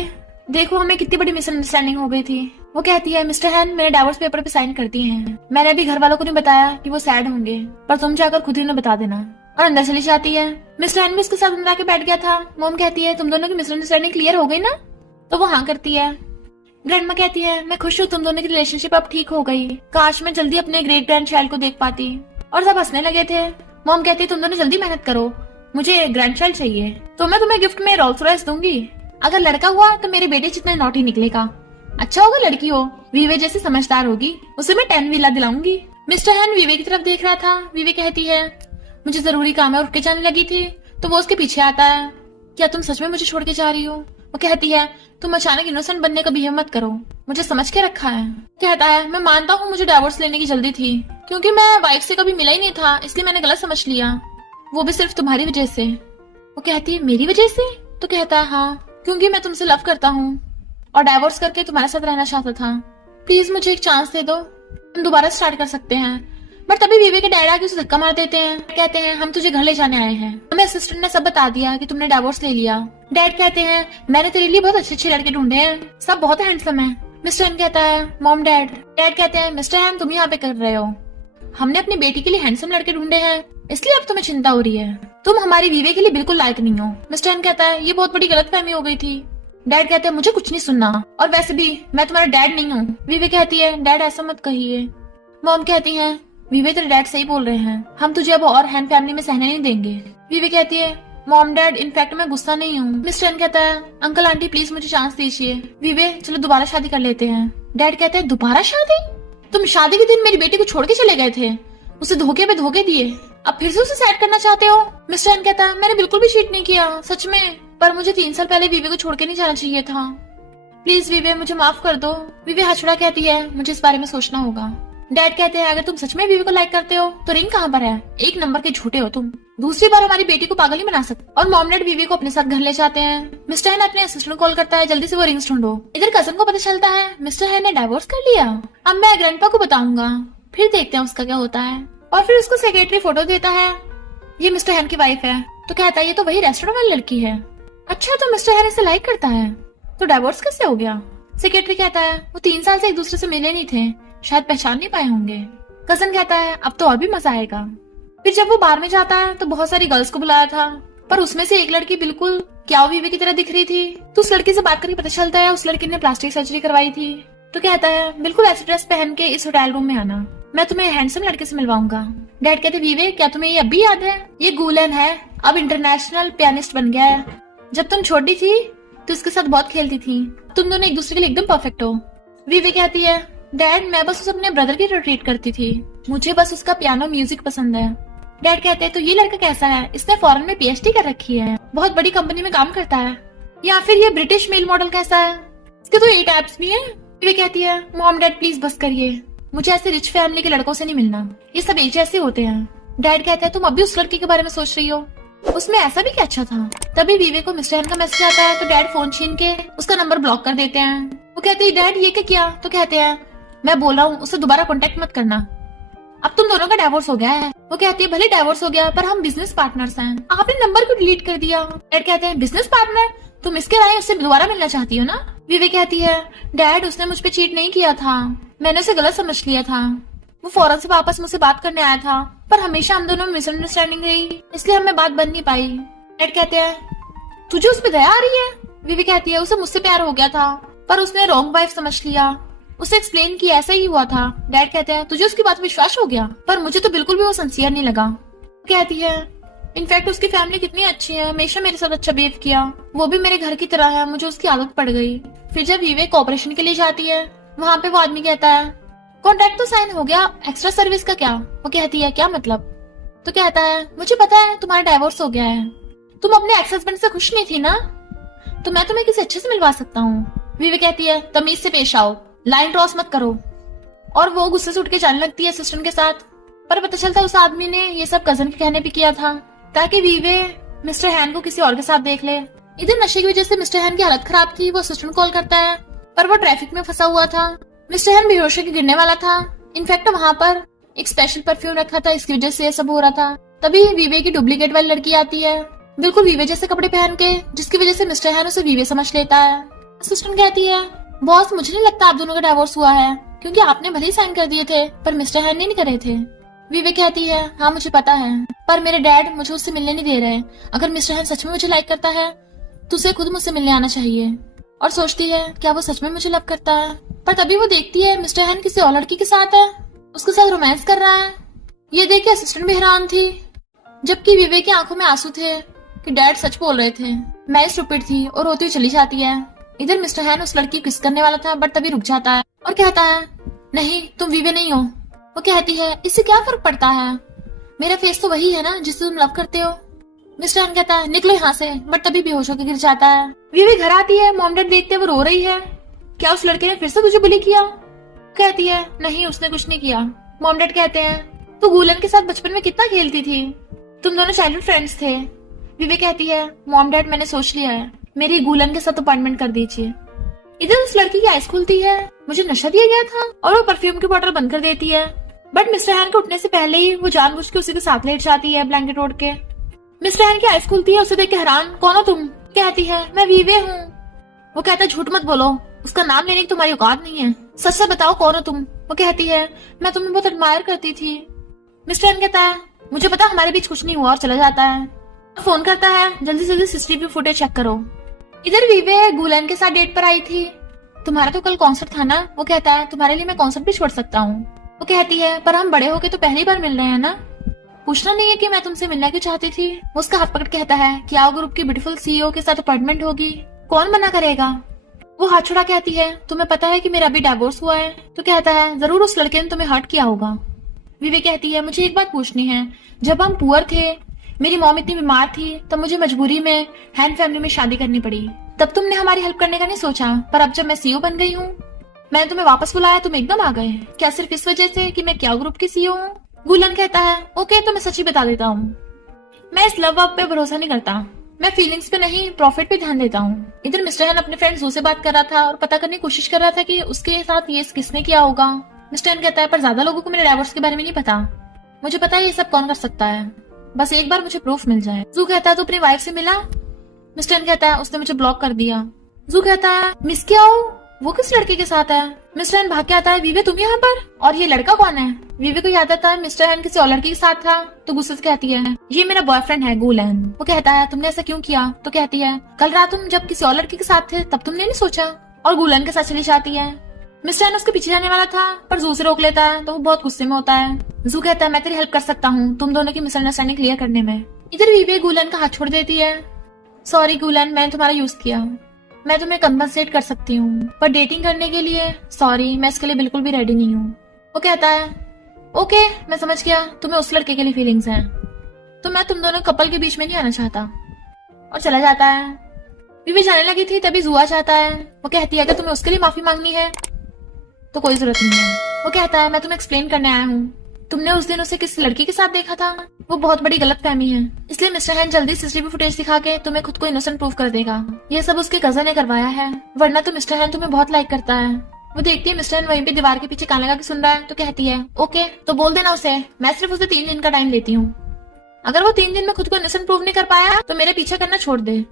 देखो हमें कितनी बड़ी मिसअंडरस्टैंडिंग हो गई थी। वो कहती है मिस्टर हैन मैंने डाइवोर्स पेपर पे साइन कर दिए हैं, मैंने अभी घर वालों को नहीं बताया कि वो सैड होंगे, पर तुम जाकर खुद ही उन्हें बता देना। और अंदर चली जाती है। मिस्टर हैन भी उसके साथ अंदर आके बैठ गया था। मॉम कहती है तुम दोनों की मिसअंडरस्टैंडिंग क्लियर हो गई ना। तो वो हाँ करती है। ग्रैंडमा कहती है मैं खुश हूँ तुम दोनों की रिलेशनशिप अब ठीक हो गई, काश मैं जल्दी अपने ग्रेट ग्रैंड चाइल्ड को देख पाती। और सब हंसने लगे थे। मॉम कहती है तुम दोनों जल्दी मेहनत करो, मुझे ग्रैंड चाइल्ड चाहिए, तो मैं तुम्हें गिफ्ट में रोल्स रॉयस दूंगी। अगर लड़का हुआ तो मेरे बेटे जितना नॉटी निकलेगा, अच्छा होगा लड़की हो, वीवे जैसे समझदार होगी, उसे मैं 10 विला दिलाऊंगी। मिस्टर हैन वीवे की तरफ देख रहा था। वीवे कहती है मुझे जरूरी काम है, उठ के जाने लगी थी। तो वो उसके पीछे आता है। क्या तुम सच में मुझे छोड़ के जा रही हो। वो कहती है तुम अचानक इनोसेंट बनने का बिहेव मत करो, मुझे समझ के रखा है। कहता है मैं मानता हूँ मुझे डाइवोर्स लेने की जल्दी थी, क्योंकि मैं वाइफ से कभी मिला ही नहीं था, इसलिए मैंने गलत समझ लिया, वो भी सिर्फ तुम्हारी वजह से। वो कहती है मेरी वजह से। तो कहता है हाँ, क्योंकि मैं तुमसे लव करता हूँ और डाइवोर्स करके तुम्हारे साथ रहना चाहता था, प्लीज मुझे एक चांस दे दो, हम दोबारा स्टार्ट कर सकते हैं। बट तभी वीवे के डैड आके उसे धक्का मार देते हैं। कहते हैं हम तुझे घर ले जाने आए हैं, हमें असिस्टेंट ने सब बता दिया कि तुमने डाइवोर्स ले लिया। डैड कहते हैं मैंने तेरे लिए बहुत अच्छे लड़के ढूंढे हैं, सब बहुत हैंडसम है। मिस्टर हैन कहता है मॉम डैड कहते हैं मिस्टर हैन तुम यहाँ पे कर रहे हो, हमने अपनी बेटी के लिए हैंडसम लड़के ढूंढे हैं, इसलिए अब तुम्हें चिंता हो रही है, तुम हमारी वीवे के लिए बिल्कुल लायक नहीं हो। मिस्टर हैन कहता है ये बहुत बड़ी गलतफहमी हो गई थी। डैड कहते हैं मुझे कुछ नहीं सुनना, और वैसे भी मैं तुम्हारा डैड नहीं हूँ। वीवे कहती है डैड ऐसा मत कहिए। मॉम कहती है वीवे तेरे डैड सही बोल रहे हैं, हम तुझे अब और हैन फैमिली में सहने नहीं देंगे। वीवे कहती है मॉम डैड इनफैक्ट मैं गुस्सा नहीं हूँ। मिस्टर हैन कहता है अंकल आंटी प्लीज मुझे चांस दीजिए। वीवे चलो दोबारा शादी कर लेते हैं। डैड कहते हैं दोबारा शादी, तुम शादी के दिन मेरी बेटी को छोड़ के चले गए थे, उसे धोखे पे धोखे दिए, अब फिर से उसे सेट करना चाहते हो। मिस्टर हैन कहता है मैंने बिल्कुल भी चीट नहीं किया सच में, पर मुझे 3 साल पहले वीवे को छोड़ के नहीं जाना चाहिए था, प्लीज वीवे मुझे माफ कर दो। वीवे हछड़ा कहती है मुझे इस बारे में सोचना होगा। डैड कहते हैं अगर तुम सच में वीवे को लाइक करते हो तो रिंग कहाँ पर है, 1 नंबर के झूठे हो तुम, दूसरी बार हमारी बेटी को पागल ही बना सकते। और मॉम डैड वीवे को अपने साथ घर ले जाते हैं। मिस्टर हैन अपने असिस्टेंट कॉल करता है जल्दी से वो रिंग्स ढूंढो। इधर कजन को पता चलता है मिस्टर हैन ने डाइवोर्स कर लिया। अब मैं ग्रैंडपा को बताऊंगा, फिर देखते हैं उसका क्या होता है। और फिर उसको सेक्रेटरी फोटो देता है, ये मिस्टर हैन की वाइफ है। तो कहता है ये तो वही रेस्टोरेंट वाली लड़की है। अच्छा तो मिस्टर हैन इसे लाइक करता है, तो डाइवोर्स कैसे हो गया। सेक्रेटरी कहता है वो 3 साल से एक दूसरे से मिले नहीं थे, शायद पहचान नहीं पाए होंगे। कजन कहता है अब तो और भी मजा आएगा। फिर जब वो बार में जाता है तो बहुत सारी गर्ल्स को बुलाया था, पर उसमें से एक लड़की बिल्कुल क्या वीवे की तरह दिख रही थी। तो उस लड़की से बात करके पता चलता है उस लड़की ने प्लास्टिक सर्जरी करवाई थी। तो कहता है बिल्कुल ऐसी ड्रेस पहन के इस होटल रूम में आना, मैं तुम्हें हैंडसम लड़के से मिलवाऊंगा। डैड कहते वीवे क्या तुम्हें ये अब भी याद है, ये गुलन है, अब इंटरनेशनल पियानिस्ट बन गया है, जब तुम छोटी थी तो इसके साथ बहुत खेलती थी, तुम दोनों एक दूसरे के लिए एकदम परफेक्ट हो। वीवे कहती है डैड मैं बस उसे अपने ब्रदर की तरह ट्रीट करती थी, मुझे बस उसका पियानो म्यूजिक पसंद है। डैड कहते हैं तो ये लड़का कैसा है, इसने फॉरेन में पीएचडी कर रखी है, बहुत बड़ी कंपनी में काम करता है, या फिर ये ब्रिटिश मेल मॉडल कैसा है, इसके तो 8 एब्स भी हैं। वे कहती है मॉम डैड प्लीज बस करिए, मुझे ऐसे रिच फैमिली के लड़कों से नहीं मिलना, ये सब एक जैसे होते हैं। डैड कहते हैं तुम अभी उस लड़की के बारे में सोच रही हो, उसमें ऐसा भी क्या अच्छा था। तभी वीवे को मिस्टर हैन का मैसेज आता है तो डैड फोन छीन के उसका नंबर ब्लॉक कर देते हैं। वो कहते हैं डैड ये क्या किया, तो कहते हैं मैं बोल रहा हूँ उससे दोबारा कांटेक्ट मत करना, अब तुम दोनों का डिवोर्स हो गया है। वो कहती है भले डिवोर्स हो गया पर हम बिजनेस पार्टनर्स हैं, आपने नंबर क्यों डिलीट कर दिया। डैड कहते हैं बिजनेस पार्टनर, तुम इसके राय उससे दोबारा मिलना चाहती हो ना। वीवे कहती है डैड उसने मुझ पे चीट नहीं किया था, मैंने उसे गलत समझ लिया था, वो फौरन से वापस मुझसे बात करने आया था पर हमेशा हम दोनों में मिसअंडरस्टैंडिंग रही, इसलिए हमें बात बन नहीं पाई। डैड कहते हैं तुझे उस पे दया आ रही है। वीवी कहती है उसे मुझसे प्यार हो गया था पर उसने रॉन्ग वाइफ समझ लिया, उसे एक्सप्लेन किया ऐसा ही हुआ था। डैड कहते हैं तुझे उसकी बात विश्वास हो गया, पर मुझे तो बिल्कुल भी वो सिंसियर नहीं लगा। कहती है इनफैक्ट उसकी फैमिली कितनी अच्छी है, हमेशा मेरे साथ अच्छा बिहेव किया, वो भी मेरे घर की तरह है, मुझे उसकी आदत पड़ गई। फिर जब वीवे ऑपरेशन के लिए जाती है वहाँ पे वो आदमी कहता है कॉन्ट्रैक्ट तो साइन हो गया, एक्स्ट्रा सर्विस का क्या। वो कहती है क्या मतलब, तो कहता है मुझे पता है तुम्हारा डाइवोर्स हो गया है, तुम अपने एक्स हस्बैंड से खुश नहीं थी ना, तो मैं तुम्हें किसी अच्छे से मिलवा सकता हूँ। वीवे कहती है तमीज से पेश आओ, लाइन क्रॉस मत करो, और वो गुस्से से उठ के जाने लगती है असिस्टेंट के साथ। पर पता चलता है उस आदमी ने ये सब कजन के कहने पे किया था ताकि वीवे मिस्टर हैन को किसी और के साथ देख ले। इधर नशे की वजह से मिस्टर हैन की हालत खराब थी, वो असिस्टेंट कॉल करता है पर वो ट्रैफिक में फंसा हुआ था। मिस्टर हैन बेहोश होकर गिरने वाला था, इनफैक्ट वहाँ पर एक स्पेशल परफ्यूम रखा था, इसकी वजह से ये सब हो रहा था। तभी वीवे की डुप्लीकेट वाली लड़की आती है, बिल्कुल वीवे जैसे कपड़े पहन के, जिसकी वजह से मिस्टर हैन उसे वीवे समझ लेता है। असिस्टेंट कहती है बॉस मुझे नहीं लगता आप दोनों का डिवोर्स हुआ है, क्योंकि आपने भले ही साइन कर दिए थे पर मिस्टर हैन ने नहीं करे थे। वीवे कहती है हाँ मुझे पता है, पर मेरे डैड मुझे उससे मिलने नहीं दे रहे, अगर मिस्टर हैन सच में मुझे लाइक करता है तो उसे खुद मुझसे मिलने आना चाहिए। और सोचती है क्या वो सच में मुझे लव करता है, पर तभी वो देखती है मिस्टर हैन किसी और लड़की के साथ है, उसके साथ रोमांस कर रहा है। ये देख के असिस्टेंट भी हैरान थी, जबकि वीवे की आंखों में आंसू थे कि डैड सच बोल रहे थे। मैं स्टूपिड थी और रोती हुई चली जाती है। इधर मिस्टर हैन उस लड़की को किस करने वाला था बट तभी रुक जाता है और कहता है नहीं तुम वीवे नहीं हो। वो कहती है इससे क्या फर्क पड़ता है, मेरा फेस तो वही है ना जिससे तुम लव करते हो। मिस्टर हैन कहता है निकलो यहाँ से, बट तभी बेहोश होकर गिर जाता है। वीवे घर आती है, मॉम डैड देखते वो रो रही है, क्या उस लड़के ने फिर से तुझे बुली किया। कहती है नहीं उसने कुछ नहीं किया। मॉम डैड कहते हैं तू गूलन के साथ बचपन में कितना खेलती थी, तुम दोनों चाइल्डहुड फ्रेंड्स थे। वीवे कहती है मॉम डैड मैंने सोच लिया है, मेरी गूलन के साथ अपॉइंटमेंट कर दीजिए। इधर उस लड़की की आइस खुलती है, मुझे नशा दिया गया था, और वो परफ्यूम की बोतल बंद कर देती है। बट मिस्टर हैन के उठने से पहले ही वो जानबूझ के उसी के साथ लेट जाती है ब्लैंकेट ओढ़ के। मिस्टर हैन की आइस खुलती है, उसे देख के हैरान कौन हो तुम। कहती है मैं वीवे हूँ। वो कहता है झूठ मत बोलो, उसका नाम लेने की तुम्हारी औकात नहीं है, सच से बताओ कौन हो तुम। वो कहती है मैं तुम्हें बहुत एडमायर करती थी। मिस्टर हैन कहता है मुझे पता हमारे बीच कुछ नहीं हुआ, और चला जाता है। फोन करता है जल्दी से जल्दी सीसीटीवी फुटेज चेक करो। इधर वीवे गूलन के साथ डेट पर आई थी। तुम्हारा तो कल कॉन्सर्ट था ना। वो कहता है तुम्हारे लिए मैं कॉन्सर्ट भी छोड़ सकता हूँ। वो कहती है पर हम बड़े होके तो पहली बार मिल रहे हैं ना, पूछना नहीं है कि मैं तुमसे मिलना क्यों चाहती थी। वो उसका हाथ पकड़ कहता है क्या ग्रुप की ब्यूटीफुल सीईओ के साथ अपॉइंटमेंट होगी, कौन मना करेगा। वो हाथ छुड़ा कहती है तुम्हें पता है कि मेरा अभी डिवोर्स हुआ है। तो कहता है जरूर उस लड़के ने तुम्हें हर्ट किया होगा। वीवे कहती है मुझे एक बात पूछनी है, जब हम पुअर थे, मेरी मॉम इतनी बीमार थी, तब मुझे मजबूरी में हैन फैमिली में शादी करनी पड़ी, तब तुमने हमारी हेल्प करने का नहीं सोचा, पर अब जब मैं सीईओ बन गई हूँ, मैंने तुम्हें वापस बुलाया, तुम एकदम आ गए, क्या सिर्फ इस वजह से कि मैं क्या ग्रुप की सीईओ हूँ। गूलन कहता है ओके तो मैं सच ही बता देता हूँ, मैं इस लव वव पे भरोसा नहीं करता, मैं फीलिंग्स पे नहीं प्रॉफिट पे ध्यान देता हूँ। इधर मिस्टर हैन अपने फ्रेंड जू से बात कर रहा था और पता करने की कोशिश कर रहा था कि उसके साथ ये किसने किया होगा। मिस्टर हैन कहता है पर ज्यादा लोगों को मेरे डाइवोर्स के बारे में नहीं पता, मुझे पता है ये सब कौन कर सकता है, बस एक बार मुझे प्रूफ मिल जाए। जू कहता है तू अपनी वाइफ से मिला। मिस्टर हैन कहता है उसने मुझे ब्लॉक कर दिया। जू कहता है मिस क्या हो, वो किस लड़के के साथ है। मिस्टर हैन भाग के आता है वीवे तुम यहाँ पर, और ये लड़का कौन है। वीवे को याद आता है मिस्टर हैन किसी और लड़की के साथ था, तो गुस्से से कहती है ये मेरा बॉयफ्रेंड है गूलन। वो कहता है तुमने ऐसा क्यों किया। तो कहती है कल रात तुम जब किसी और लड़की के साथ थे तब तुमने नहीं सोचा, और गूलन के साथ चली जाती है। मिस्टर हैन उसके पीछे जाने वाला था पर जू से रोक लेता है, तो वो बहुत गुस्से में होता है। जू कहता है मैं तेरी हेल्प कर सकता हूँ तुम दोनों की मिसअंडरस्टैंडिंग क्लियर करने में। इधर वीवे गूलन का हाथ छोड़ देती है। सॉरी गूलन मैंने तुम्हारा यूज किया, मैं तुम्हें कंपनसेट कर सकती हूँ, पर डेटिंग करने के लिए सॉरी मैं इसके लिए बिल्कुल भी रेडी नहीं हूँ। वो कहता है ओके मैं समझ गया, तुम्हें उस लड़के के लिए फीलिंग्स हैं, तो मैं तुम दोनों कपल के बीच में नहीं आना चाहता। और चला जाता है। वीवी जाने लगी थी तभी जुआ चाहता है। वो कहती है कि तुम्हें उसके लिए माफी मांगनी है तो कोई जरूरत नहीं है। वो कहता है मैं तुम्हें एक्सप्लेन करने आया हूँ, तुमने उस दिन उसे किस लड़की के साथ देखा था, वो बहुत बड़ी गलतफहमी है, इसलिए मिस्टर हैन जल्दी सीसीटीवी फुटेज दिखा के तुम्हें खुद को इनोसेंट प्रूव कर देगा। ये सब उसके कजन ने करवाया है, वरना तो मिस्टर हैन तुम्हें बहुत लाइक करता है। वो देखती है मिस्टर हैन वहीं पे दीवार के पीछे कान लगा के सुन रहा है तो कहती है ओके तो बोल देना उसे, मैं सिर्फ उसे 3 दिन का टाइम देती हूँ। अगर वो 3 दिन में खुद को इनोसेंट प्रूव नहीं कर पाया तो मेरे पीछे करना छोड़ दे।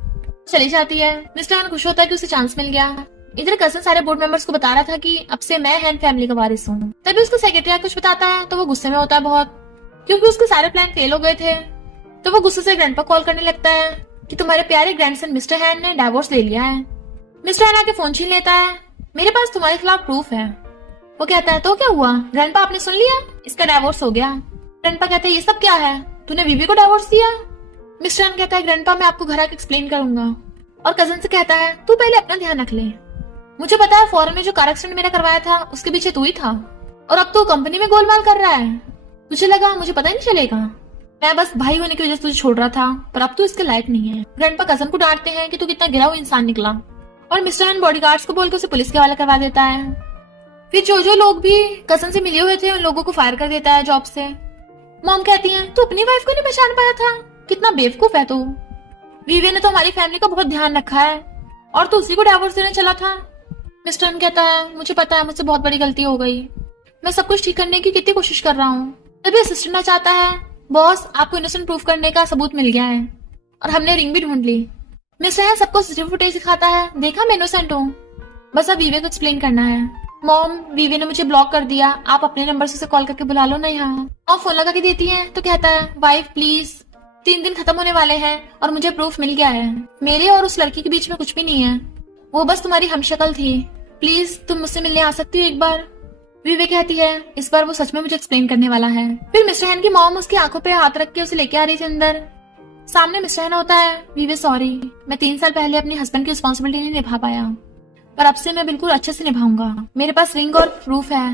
चली जाती है। मिस्टर हैन खुश होता है कि उसे चांस मिल गया। इधर कजन सारे बोर्ड मेंबर्स को बता रहा था कि अब से मैं हैन फैमिली का वारिस हूँ। तभी उसको सेक्रेटरी कुछ बताता है तो वो गुस्से में होता है बहुत, क्योंकि उसके सारे प्लान फेल हो गए थे। तो वो गुस्से से ग्रैंडपा कॉल करने लगता है कि तुम्हारे प्यारे ग्रैंडसन मिस्टर हैन ने डाइवोर्स ले लिया है। मिस्टर हैन आके फोन छीन लेता है, मेरे पास तुम्हारे खिलाफ प्रूफ है। वो कहता है तो क्या हुआ ग्रैंडपा, आपने सुन लिया, इसका डाइवोर्स हो गया। ग्रैंडपा कहते हैं ये सब क्या है, तूने वीवी को डाइवोर्स दिया। मिस्टर हैन कहता है ग्रैंडपा मैं आपको घर आके एक्सप्लेन करूंगा। और कजन से कहता है तू पहले अपना ध्यान रख ले, मुझे पता है फॉरेन में जो कार एक्सीडेंट मेरा करवाया था उसके पीछे तू ही था, और अब तू कंपनी में गोलमाल कर रहा है। तुझे लगा मुझे पता ही नहीं चलेगा, मैं बस भाई होने की वजह से तुझे छोड़ रहा था, पर अब तू इसके लायक नहीं है। ग्रैंडपा कजन को डांटते हैं कि तू कितना गिरा हुआ इंसान निकला, और मिस्टर हैन बॉडीगार्ड्स को बोल के उसे पुलिस के हवाले करवा देता है। फिर जो लोग भी कजन से मिले हुए थे उन लोगों को फायर कर देता है जॉब से। मॉम कहती है तू अपनी वाइफ को नहीं पहचान पाया था, कितना बेवकूफ है तू, वीवी ने तो हमारी फैमिली का बहुत ध्यान रखा है और तू उसी को डाइवोर्स देने चला था। मिस्टर हैन कहता है मुझे पता है मुझसे बहुत बड़ी गलती हो गई, मैं सब कुछ ठीक करने की कितनी कोशिश कर रहा हूँ। तभी असिस्टेंट ना चाहता है बॉस आपको इनोसेंट प्रूफ करने का सबूत मिल गया है और हमने रिंग भी ढूंढ ली। मिस्टर हैन सबको सीसीटीवी फुटेज दिखाता है, देखा मैं इनोसेंट हूँ, बस अब वीवी को एक्सप्लेन करना है। मॉम वीवी ने मुझे ब्लॉक कर दिया, आप अपने नंबर से उसे कॉल करके बुला लो ना यहाँ। और फोन लगा के देती है तो कहता है वाइफ प्लीज 3 दिन खत्म होने वाले हैं और मुझे प्रूफ मिल गया है, मेरे और उस लड़की के बीच में कुछ भी नहीं है, वो बस तुम्हारी हमशक्ल थी, प्लीज तुम मुझसे मिलने आ सकती हो एक बार। वीवी कहती है इस बार वो सच में मुझे एक्सप्लेन करने वाला है। फिर मिस्टर हैन की मॉम उसकी आंखों पे हाथ रख के उसे लेके आ रही थी अंदर। सामने मिस्टर हैन होता है, वीवी सॉरी, मैं 3 साल पहले अपने हस्बैंड की रिस्पॉन्सिबिलिटी नहीं निभा पाया, पर अब से मैं बिल्कुल अच्छे से निभाऊंगा, मेरे पास रिंग और प्रूफ है,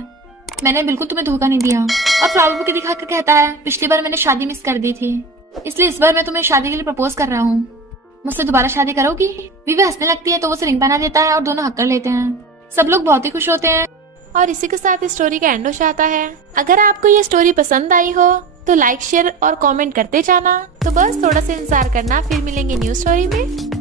मैंने बिल्कुल तुम्हें धोखा नहीं दिया। और फ्लावर बुके दिखा कर कहता है पिछली बार मैंने शादी मिस कर दी थी, इसलिए इस बार मैं तुम्हें शादी के लिए प्रपोज कर रहा हूँ, मुझसे दोबारा शादी करोगी। वीवी हंसने लगती है तो वो उसे रिंग पहना देता है और दोनों हक कर लेते हैं। सब लोग बहुत ही खुश होते हैं। और इसी के साथ इस स्टोरी का एंड हो जाता है। अगर आपको ये स्टोरी पसंद आई हो तो लाइक शेयर और कमेंट करते जाना। तो बस थोड़ा सा इंतजार करना, फिर मिलेंगे न्यू स्टोरी में।